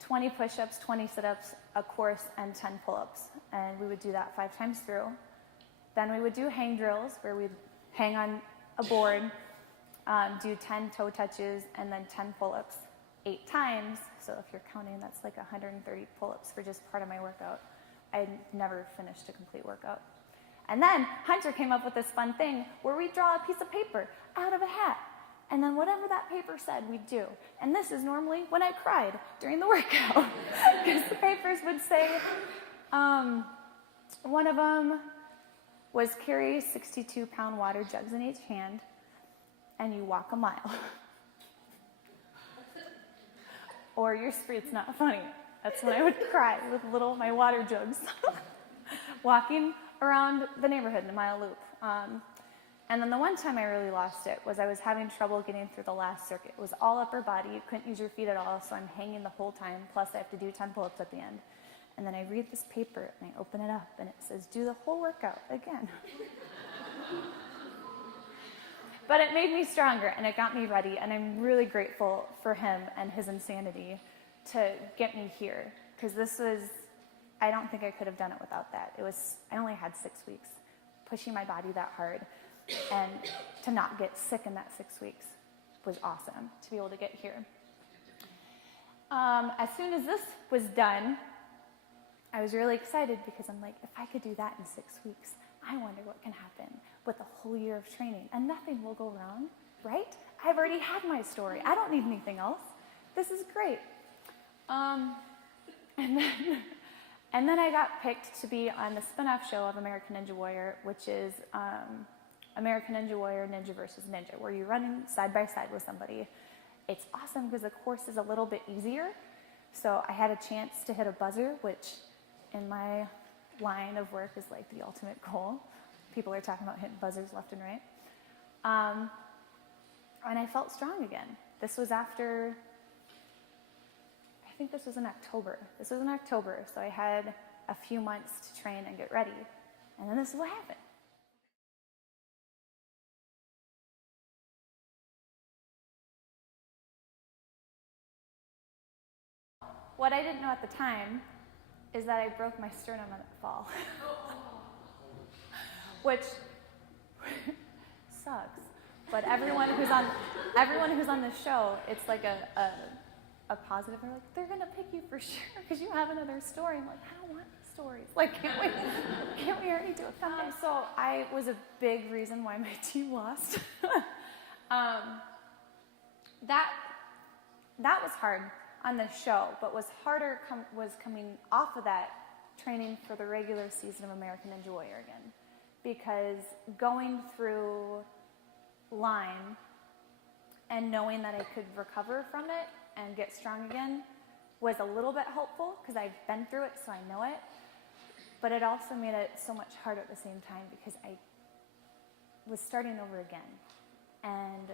20 push-ups, 20 sit-ups, a course, and 10 pull-ups. And we would do that 5 times through. Then we would do hang drills, where we'd hang on a board, do 10 toe touches, and then 10 pull-ups 8 times. So if you're counting, that's like 130 pull-ups for just part of my workout. I never finished a complete workout. And then Hunter came up with this fun thing where we draw a piece of paper out of a hat. And then whatever that paper said, we'd do. And this is normally when I cried during the workout. Because the papers would say, one of them was carry 62-pound water jugs in each hand, and you walk a mile. Or your street's not funny. That's when I would cry with my water jugs. Walking around the neighborhood in a mile loop. And then the one time I really lost it was I was having trouble getting through the last circuit. It was all upper body. You couldn't use your feet at all, so I'm hanging the whole time. Plus, I have to do 10 pull-ups at the end. And then I read this paper, and I open it up, and it says, do the whole workout again. But it made me stronger, and it got me ready, and I'm really grateful for him and his insanity to get me here. Because this was, I don't think I could have done it without that. I only had 6 weeks. Pushing my body that hard, and to not get sick in that 6 weeks was awesome, to be able to get here. As soon as this was done, I was really excited because I'm like, if I could do that in 6 weeks, I wonder what can happen with a whole year of training, and nothing will go wrong, right? I've already had my story. I don't need anything else. This is great. And then I got picked to be on the spin-off show of American Ninja Warrior, which is American Ninja Warrior Ninja versus Ninja, where you're running side by side with somebody. It's awesome because the course is a little bit easier. So I had a chance to hit a buzzer, which in my line of work is like the ultimate goal. People are talking about hitting buzzers left and right. And I felt strong again. This was after, I think this was in October. So I had a few months to train and get ready. And then this is what happened. what I didn't know at the time is that I broke my sternum in that fall, which sucks. But everyone who's on the show, it's like a positive. They're like, they're gonna pick you for sure because you have another story. I'm like, I don't want stories. Like, can't we already do it? So I was a big reason why my team lost. That was hard on the show, but was harder was coming off of that training for the regular season of American Enjoyer again, because going through Lyme and knowing that I could recover from it and get strong again was a little bit helpful because I've been through it, so I know it. But it also made it so much harder at the same time because I was starting over again, and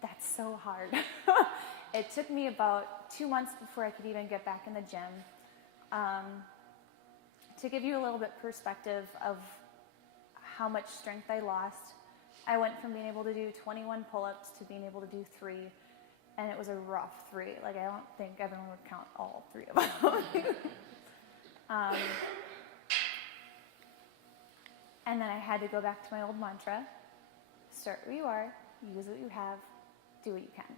that's so hard. It took me about 2 months before I could even get back in the gym. To give you a little bit perspective of how much strength I lost, I went from being able to do 21 pull-ups to being able to do 3, and it was a rough 3. Like, I don't think everyone would count all 3 of them. And then I had to go back to my old mantra: start where you are, use what you have, do what you can.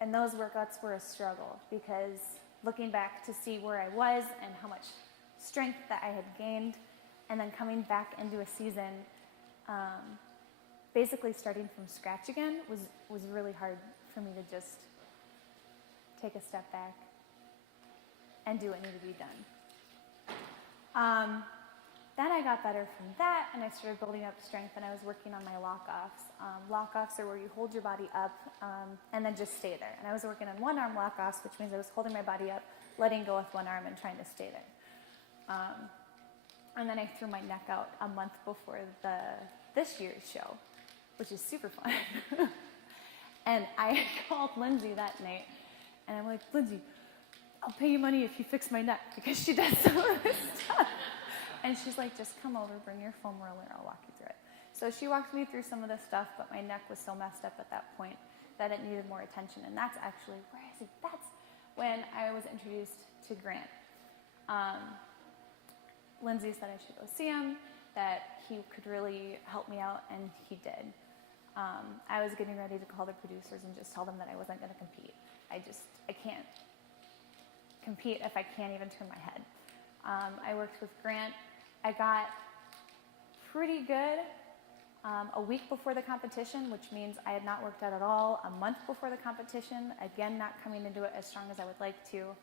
And those workouts were a struggle because looking back to see where I was and how much strength that I had gained, and then coming back into a season, basically starting from scratch again was really hard for me to just take a step back and do what needed to be done. Then I got better from that, and I started building up strength, and I was working on my lock-offs. Lock-offs are where you hold your body up and then just stay there. And I was working on one-arm lock-offs, which means I was holding my body up, letting go with one arm, and trying to stay there. And then I threw my neck out a month before this year's show, which is super fun. And I called Lindsey that night, and I'm like, Lindsey, I'll pay you money if you fix my neck, because she does some of this stuff. And she's like, just come over, bring your foam roller, I'll walk you through it. So she walked me through some of this stuff, but my neck was so messed up at that point that it needed more attention. And that's actually, where is it? That's when I was introduced to Grant. Lindsey said I should go see him, that he could really help me out, and he did. I was getting ready to call the producers and just tell them that I wasn't going to compete. I can't compete if I can't even turn my head. I worked with Grant. I got pretty good a week before the competition, which means I had not worked out at all. A month before the competition, again, not coming into it as strong as I would like to,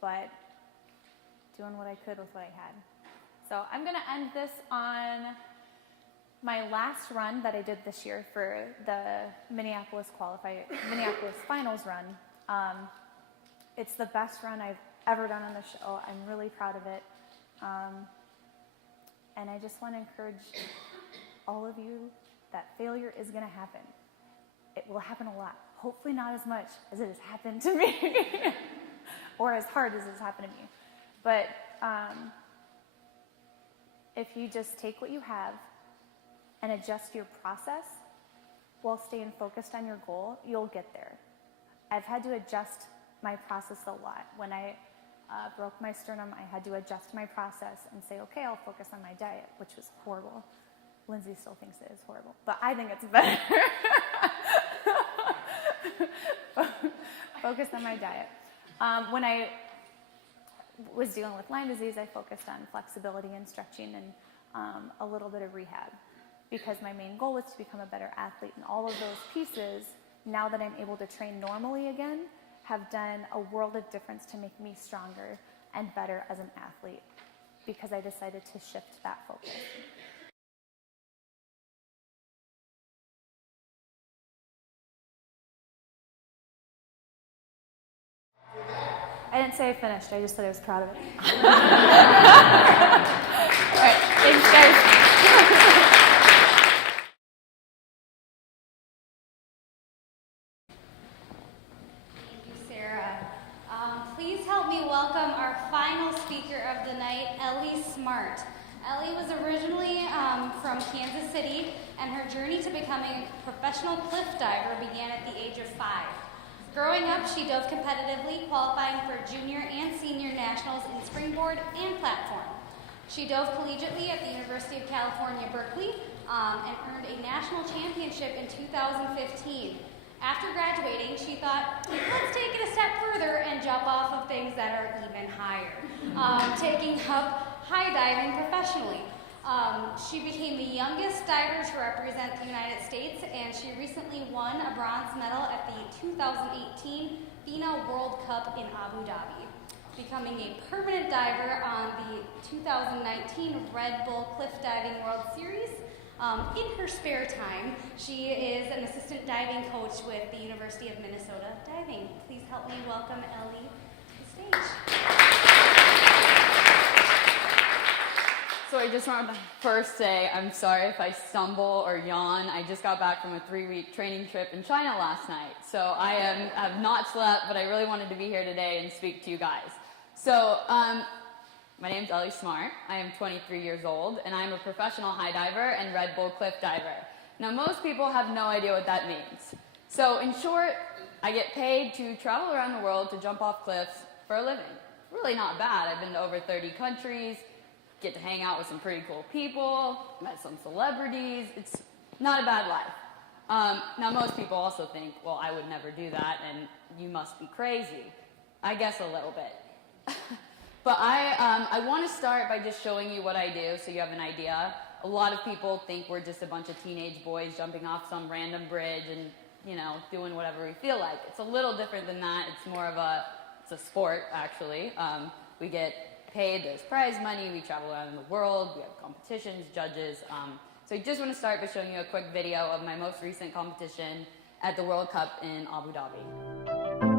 but doing what I could with what I had. So I'm going to end this on my last run that I did this year for the Minneapolis finals run. It's the best run I've ever done on the show. I'm really proud of it. And I just want to encourage all of you that failure is going to happen. It will happen a lot. Hopefully not as much as it has happened to me or as hard as it's happened to me. But if you just take what you have and adjust your process while staying focused on your goal, you'll get there. I've had to adjust my process a lot. When I broke my sternum, I had to adjust my process and say, okay, I'll focus on my diet, which was horrible. Lindsey still thinks it is horrible, but I think it's better. Focus on my diet. When I was dealing with Lyme disease, I focused on flexibility and stretching and a little bit of rehab, because my main goal was to become a better athlete. And all of those pieces, now that I'm able to train normally again, have done a world of difference to make me stronger and better as an athlete, because I decided to shift that focus. I didn't say I finished, I just said I was proud of it. All right, thanks guys. Please help me welcome our final speaker of the night, Ellie Smart. Ellie was originally from Kansas City. and her journey to becoming a professional cliff diver began at the age of 5. Growing up, she dove competitively, qualifying for junior and senior nationals in springboard and platform. She dove collegiately at the University of California, Berkeley, and earned a national championship in 2015. After graduating, she thought, let's take it a step further and jump off of things that are even higher, taking up high diving professionally. She became the youngest diver to represent the United States, and she recently won a bronze medal at the 2018 FINA World Cup in Abu Dhabi, becoming a permanent diver on the 2019 Red Bull Cliff Diving World Series. In her spare time, she is an assistant diving coach with the University of Minnesota Diving. Please help me welcome Ellie to the stage. So I just want to first say I'm sorry if I stumble or yawn. I just got back from a 3-week training trip in China last night. So I have not slept, but I really wanted to be here today and speak to you guys. So my name's Ellie Smart. I am 23 years old, and I'm a professional high diver and Red Bull cliff diver. Now, most people have no idea what that means. So in short, I get paid to travel around the world to jump off cliffs for a living. Really not bad. I've been to over 30 countries, get to hang out with some pretty cool people, met some celebrities. It's not a bad life. Now, most people also think, well, I would never do that, and you must be crazy. I guess a little bit. But I want to start by just showing you what I do so you have an idea. A lot of people think we're just a bunch of teenage boys jumping off some random bridge and, you know, doing whatever we feel like. It's a little different than that. It's more of it's a sport, actually. We get paid, there's prize money, we travel around the world, we have competitions, judges. So I just want to start by showing you a quick video of my most recent competition at the World Cup in Abu Dhabi.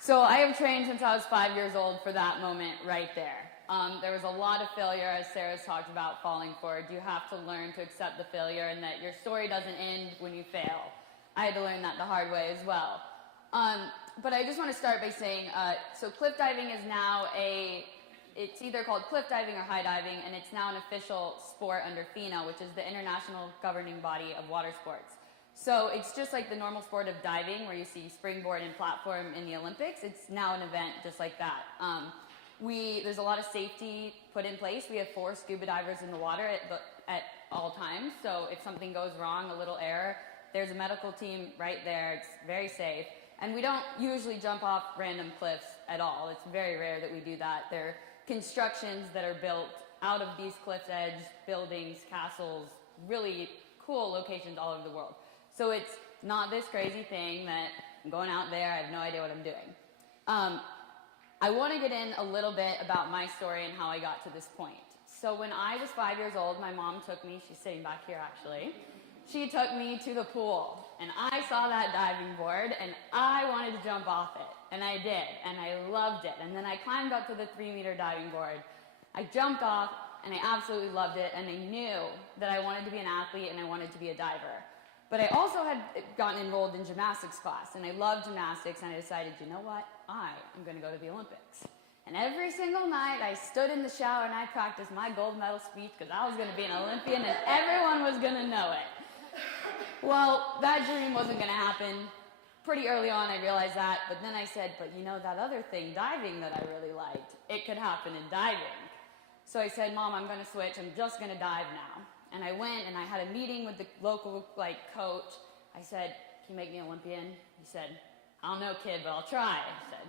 So I have trained since I was 5 years old for that moment right there. There was a lot of failure, as Sarah's talked about, falling forward. You have to learn to accept the failure and that your story doesn't end when you fail. I had to learn that the hard way as well. But I just want to start by saying, so cliff diving is now it's either called cliff diving or high diving, and it's now an official sport under FINA, which is the International Governing Body of Water Sports. So it's just like the normal sport of diving, where you see springboard and platform in the Olympics. It's now an event just like that. There's a lot of safety put in place. We have 4 scuba divers in the water at all times. So if something goes wrong, a little error, there's a medical team right there. It's very safe. And we don't usually jump off random cliffs at all. It's very rare that we do that. There are constructions that are built out of these cliff's edge, buildings, castles, really cool locations all over the world. So it's not this crazy thing that I'm going out there, I have no idea what I'm doing. I want to get in a little bit about my story and how I got to this point. So when I was 5 years old, my mom took me, she's sitting back here actually, she took me to the pool, and I saw that diving board, and I wanted to jump off it, and I did, and I loved it. And then I climbed up to the 3-meter diving board. I jumped off, and I absolutely loved it, and I knew that I wanted to be an athlete and I wanted to be a diver. But I also had gotten enrolled in gymnastics class, and I loved gymnastics, and I decided, you know what, I am going to go to the Olympics. And every single night, I stood in the shower and I practiced my gold medal speech because I was going to be an Olympian, and everyone was going to know it. Well, that dream wasn't going to happen. Pretty early on, I realized that, but then I said, but you know, that other thing, diving, that I really liked, it could happen in diving. So I said, Mom, I'm going to switch. I'm just going to dive now. And I went and I had a meeting with the local coach. I said, can you make me Olympian? He said, I don't know, kid, but I'll try. I said,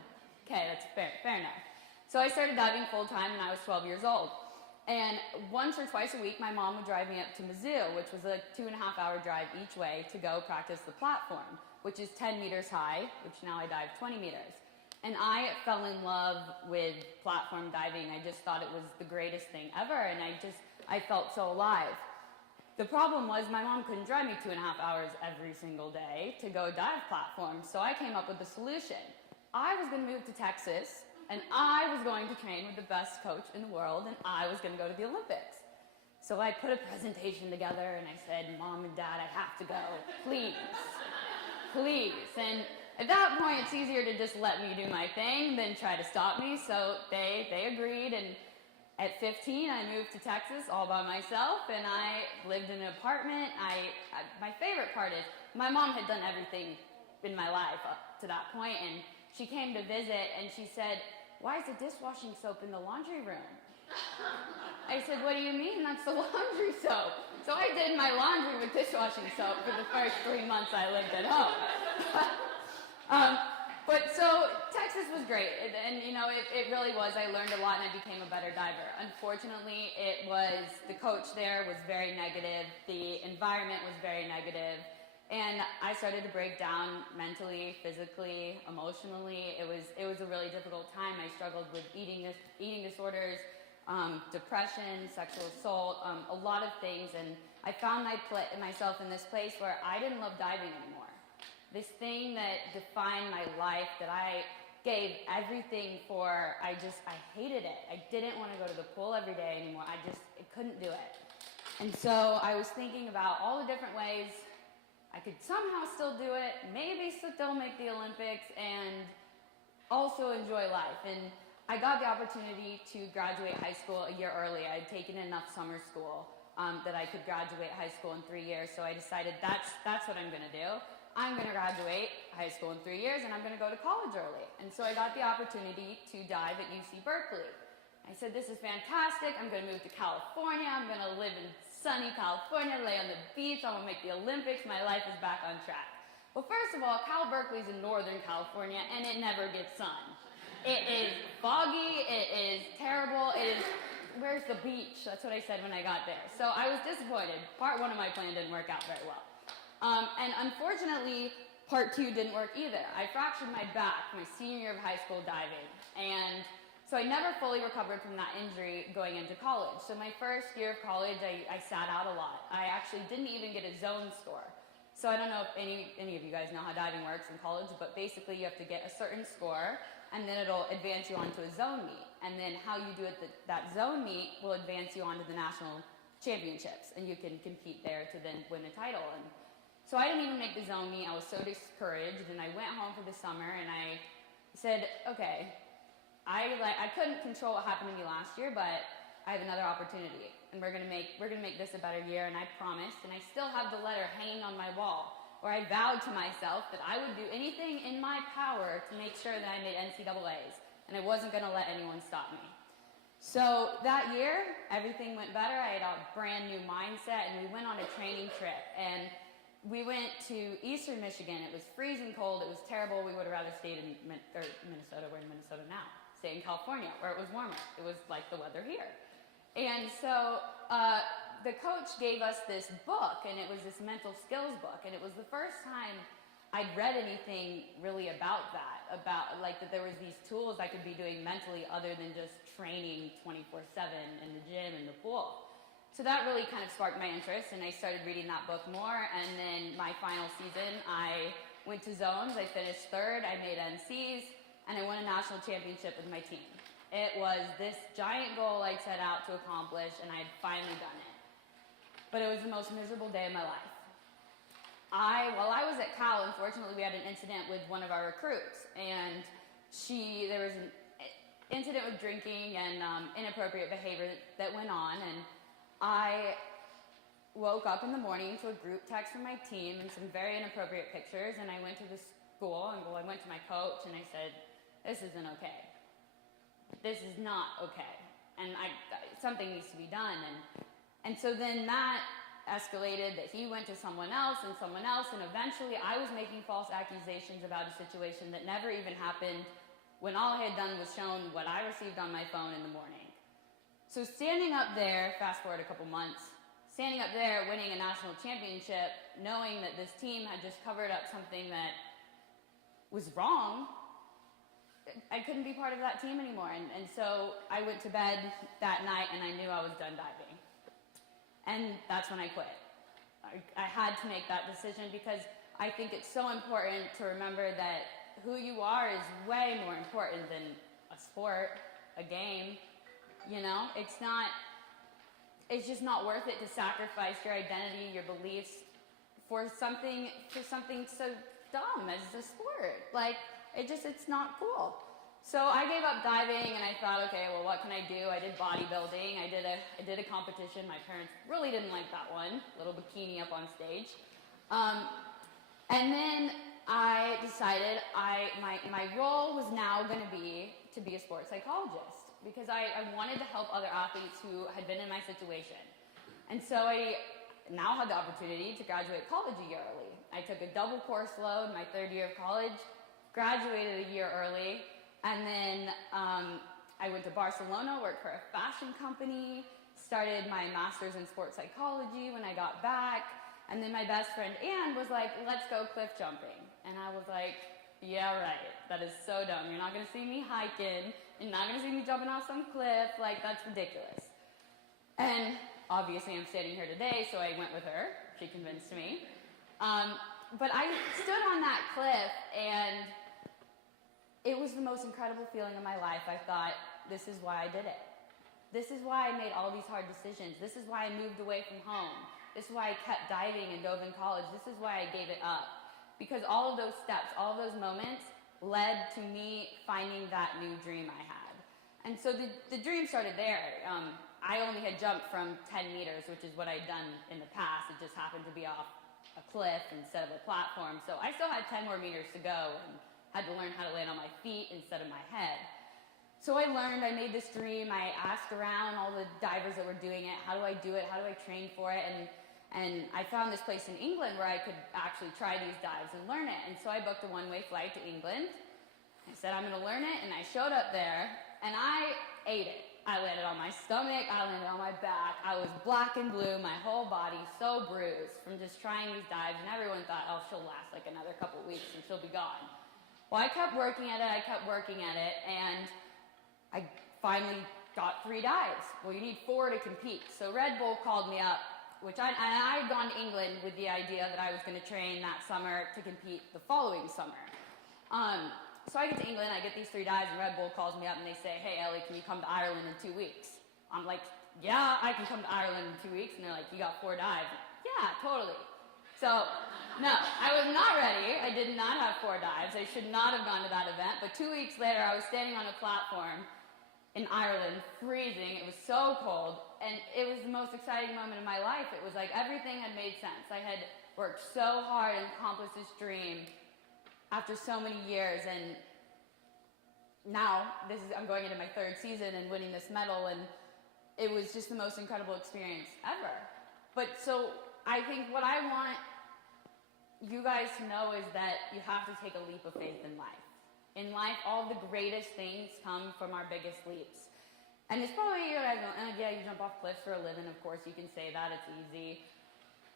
okay, that's fair enough. So I started diving full time when I was 12 years old. And once or twice a week, my mom would drive me up to Mizzou, which was a 2.5-hour drive each way to go practice the platform, which is 10 meters high, which now I dive 20 meters. And I fell in love with platform diving. I just thought it was the greatest thing ever, and I felt so alive. The problem was my mom couldn't drive me 2.5 hours every single day to go dive platforms, so I came up with a solution. I was going to move to Texas, and I was going to train with the best coach in the world, and I was going to go to the Olympics. So I put a presentation together, and I said, Mom and Dad, I have to go, please, please. And at that point, it's easier to just let me do my thing than try to stop me, so they agreed, and at 15, I moved to Texas all by myself, and I lived in an apartment. My favorite part is my mom had done everything in my life up to that point, and she came to visit, and she said, why is the dishwashing soap in the laundry room? I said, what do you mean? That's the laundry soap. So I did my laundry with dishwashing soap for the first 3 months I lived at home. But so Texas was great, and you know, it really was. I learned a lot, and I became a better diver. Unfortunately, the coach there was very negative, the environment was very negative, and I started to break down mentally, physically, emotionally. It was a really difficult time. I struggled with eating disorders, depression, sexual assault, a lot of things, and I found myself in this place where I didn't love diving anymore. This thing that defined my life, that I gave everything for, I hated it. I didn't want to go to the pool every day anymore. I couldn't do it. And so I was thinking about all the different ways I could somehow still do it, maybe still make the Olympics, and also enjoy life. And I got the opportunity to graduate high school a year early. I had taken enough summer school that I could graduate high school in 3 years, so I decided that's what I'm going to do. I'm going to graduate high school in 3 years, and I'm going to go to college early. And so I got the opportunity to dive at UC Berkeley. I said, this is fantastic. I'm going to move to California. I'm going to live in sunny California, lay on the beach. I'm going to make the Olympics. My life is back on track. Well, first of all, Cal Berkeley's in Northern California, and it never gets sun. It is foggy. It is terrible. Where's the beach? That's what I said when I got there. So I was disappointed. Part one of my plan didn't work out very well. And unfortunately, part 2 didn't work either. I fractured my back my senior year of high school diving. And so I never fully recovered from that injury going into college. So my first year of college, I sat out a lot. I actually didn't even get a zone score. So I don't know if any of you guys know how diving works in college, but basically you have to get a certain score, and then it'll advance you onto a zone meet. And then how you do it, that zone meet will advance you onto the national championships, and you can compete there to then win a title. And so I didn't even make the zone meet. I was so discouraged, and I went home for the summer, and I said, okay, I couldn't control what happened to me last year, but I have another opportunity, and we're gonna make this a better year. And I promised, and I still have the letter hanging on my wall, where I vowed to myself that I would do anything in my power to make sure that I made NCAAs. and I wasn't going to let anyone stop me. So that year, everything went better. I had a brand new mindset, and we went on a training trip, and we went to eastern Michigan. It was freezing cold. It was terrible. We would have rather stayed in Minnesota. We're in Minnesota now. Stay in California, where it was warmer. It was like the weather here. And so the coach gave us this book, and it was this mental skills book, and it was the first time I'd read anything really about that, about like that there was these tools I could be doing mentally other than just training 24/7 in the gym and the pool. So that really kind of sparked my interest, and I started reading that book more. And then my final season, I went to zones. I finished third. I made NCs, and I won a national championship with my team. It was this giant goal I'd set out to accomplish, and I had finally done it. But it was the most miserable day of my life. While I was at Cal, unfortunately, we had an incident with one of our recruits, and there was an incident with drinking and inappropriate behavior that went on, and I woke up in the morning to a group text from my team and some very inappropriate pictures, and I went to the school, and I went to my coach, and I said, this isn't okay. This is not okay, and something needs to be done. And so then that escalated, that he went to someone else, and eventually I was making false accusations about a situation that never even happened, when all I had done was shown what I received on my phone in the morning. So standing up there, fast forward a couple months, standing up there winning a national championship, knowing that this team had just covered up something that was wrong, I couldn't be part of that team anymore. And so I went to bed that night, and I knew I was done diving. And that's when I quit. I had to make that decision, because I think it's so important to remember that who you are is way more important than a sport, a game. You know, it's just not worth it to sacrifice your identity, your beliefs for something so dumb as a sport. Like, it's not cool. So I gave up diving, and I thought, okay, well, what can I do? I did bodybuilding. I did a competition. My parents really didn't like that one. Little bikini up on stage. And then I decided my role was now going to be a sports psychologist, because I wanted to help other athletes who had been in my situation. And so I now had the opportunity to graduate college a year early. I took a double course load my third year of college, graduated a year early, and then I went to Barcelona, worked for a fashion company, started my master's in sports psychology when I got back, and then my best friend Ann was like, let's go cliff jumping. And I was like, yeah, right, that is so dumb. You're not gonna see me hiking, you're not gonna see me jumping off some cliff, like, that's ridiculous. And obviously I'm standing here today, so I went with her, she convinced me. But I stood on that cliff, and it was the most incredible feeling of my life. I thought, this is why I did it. This is why I made all these hard decisions. This is why I moved away from home. This is why I kept diving and dove in college. This is why I gave it up. Because all of those steps, all of those moments led to me finding that new dream I had. And so the dream started there. I only had jumped from 10 meters, which is what I'd done in the past. It just happened to be off a cliff instead of a platform. So I still had 10 more meters to go, and had to learn how to land on my feet instead of my head. So I made this dream. I asked around all the divers that were doing it, how do I do it? How do I train for it? And I found this place in England where I could actually try these dives and learn it. And so I booked a one-way flight to England. I said, I'm gonna learn it, and I showed up there, and I ate it. I landed on my stomach, I landed on my back. I was black and blue, my whole body so bruised from just trying these dives, and everyone thought, oh, she'll last like another couple weeks and she'll be gone. Well, I kept working at it, and I finally got 3 dives. Well, you need 4 to compete. So Red Bull called me up, I had gone to England with the idea that I was going to train that summer to compete the following summer. So I get to England, I get these 3 dives, and Red Bull calls me up and they say, hey, Ellie, can you come to Ireland in 2 weeks? I'm like, yeah, I can come to Ireland in 2 weeks. And they're like, you got 4 dives. Yeah, totally. So, no, I was not ready. I did not have 4 dives. I should not have gone to that event. But 2 weeks later, I was standing on a platform in Ireland, freezing. It was so cold. And it was the most exciting moment of my life. It was like everything had made sense. I had worked so hard and accomplished this dream after so many years. And now I'm going into my third season and winning this medal, and it was just the most incredible experience ever. But so I think what I want you guys to know is that you have to take a leap of faith in life. In life, all the greatest things come from our biggest leaps. And it's probably, you guys go, yeah, you jump off cliffs for a living, of course, you can say that, it's easy.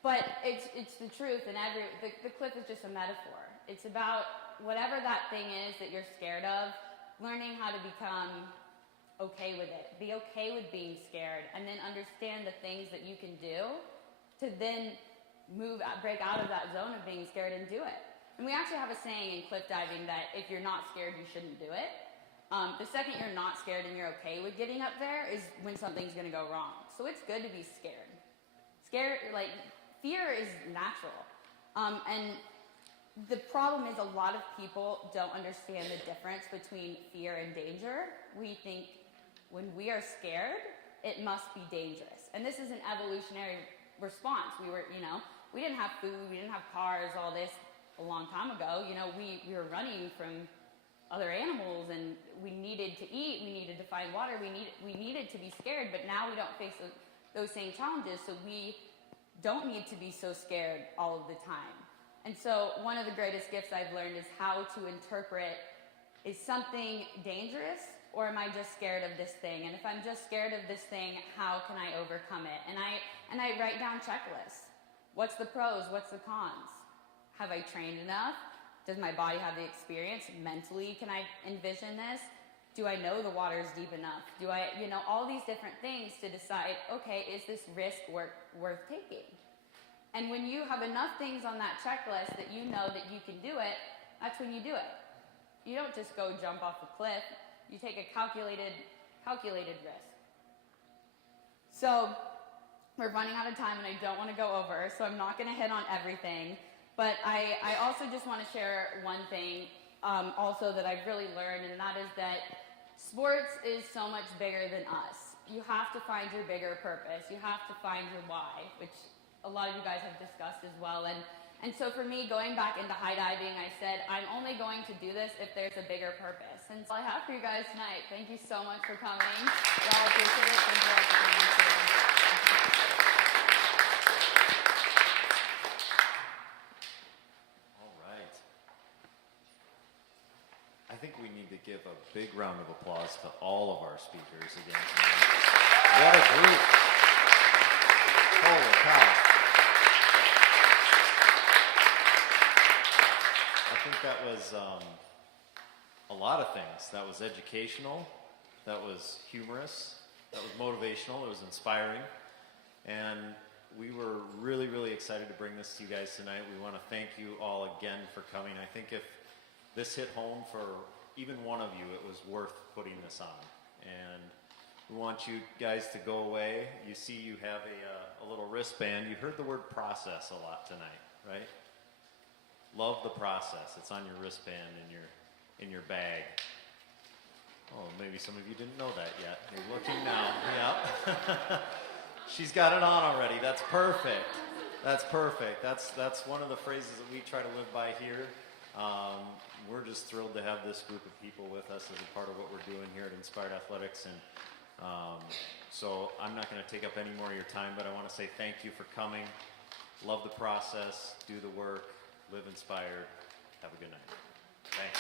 But it's the truth, and the cliff is just a metaphor. It's about whatever that thing is that you're scared of, learning how to become okay with it. Be okay with being scared, and then understand the things that you can do to then break out of that zone of being scared and do it. And we actually have a saying in cliff diving that if you're not scared, you shouldn't do it. The second you're not scared and you're okay with getting up there is when something's gonna go wrong. So it's good to be scared. Fear is natural. And the problem is a lot of people don't understand the difference between fear and danger. We think when we are scared, it must be dangerous. And this is an evolutionary response. We didn't have food, we didn't have cars, all this a long time ago. We were running from other animals, and we needed to eat, we needed to find water, we needed to be scared, but now we don't face those same challenges, so we don't need to be so scared all of the time. And so one of the greatest gifts I've learned is how to interpret, is something dangerous, or am I just scared of this thing? And if I'm just scared of this thing, how can I overcome it? And I write down checklists. What's the pros? What's the cons? Have I trained enough? Does my body have the experience? Mentally, can I envision this? Do I know the water is deep enough? Do I, all these different things to decide, okay, is this risk worth taking? And when you have enough things on that checklist that you know that you can do it, that's when you do it. You don't just go jump off a cliff. You take a calculated risk. So we're running out of time, and I don't want to go over, so I'm not going to hit on everything. But I also just want to share one thing also that I've really learned, and that is that sports is so much bigger than us. You have to find your bigger purpose. You have to find your why, which a lot of you guys have discussed as well. And so for me, going back into high diving, I said, I'm only going to do this if there's a bigger purpose. And so all I have for you guys tonight. Thank you so much for coming. Y'all appreciate it. Thank you all for coming too. All right. I think we need to give a big round of applause to all of our speakers again tonight. What a group. Holy cow. I think that was a lot of things. That was educational, that was humorous, that was motivational, it was inspiring, and we were really, really excited to bring this to you guys tonight. We want to thank you all again for coming. I think if this hit home for even one of you, it was worth putting this on. And we want you guys to go away. You see you have a little wristband. You heard the word process a lot tonight, right? Love the process. It's on your wristband in your bag. Oh, maybe some of you didn't know that yet. You're looking now. Yep. She's got it on already. That's perfect. That's perfect. That's one of the phrases that we try to live by here. We're just thrilled to have this group of people with us as a part of what we're doing here at Inspired Athletx. And so I'm not going to take up any more of your time, but I want to say thank you for coming. Love the process. Do the work. Live inspired. Have a good night. Thanks.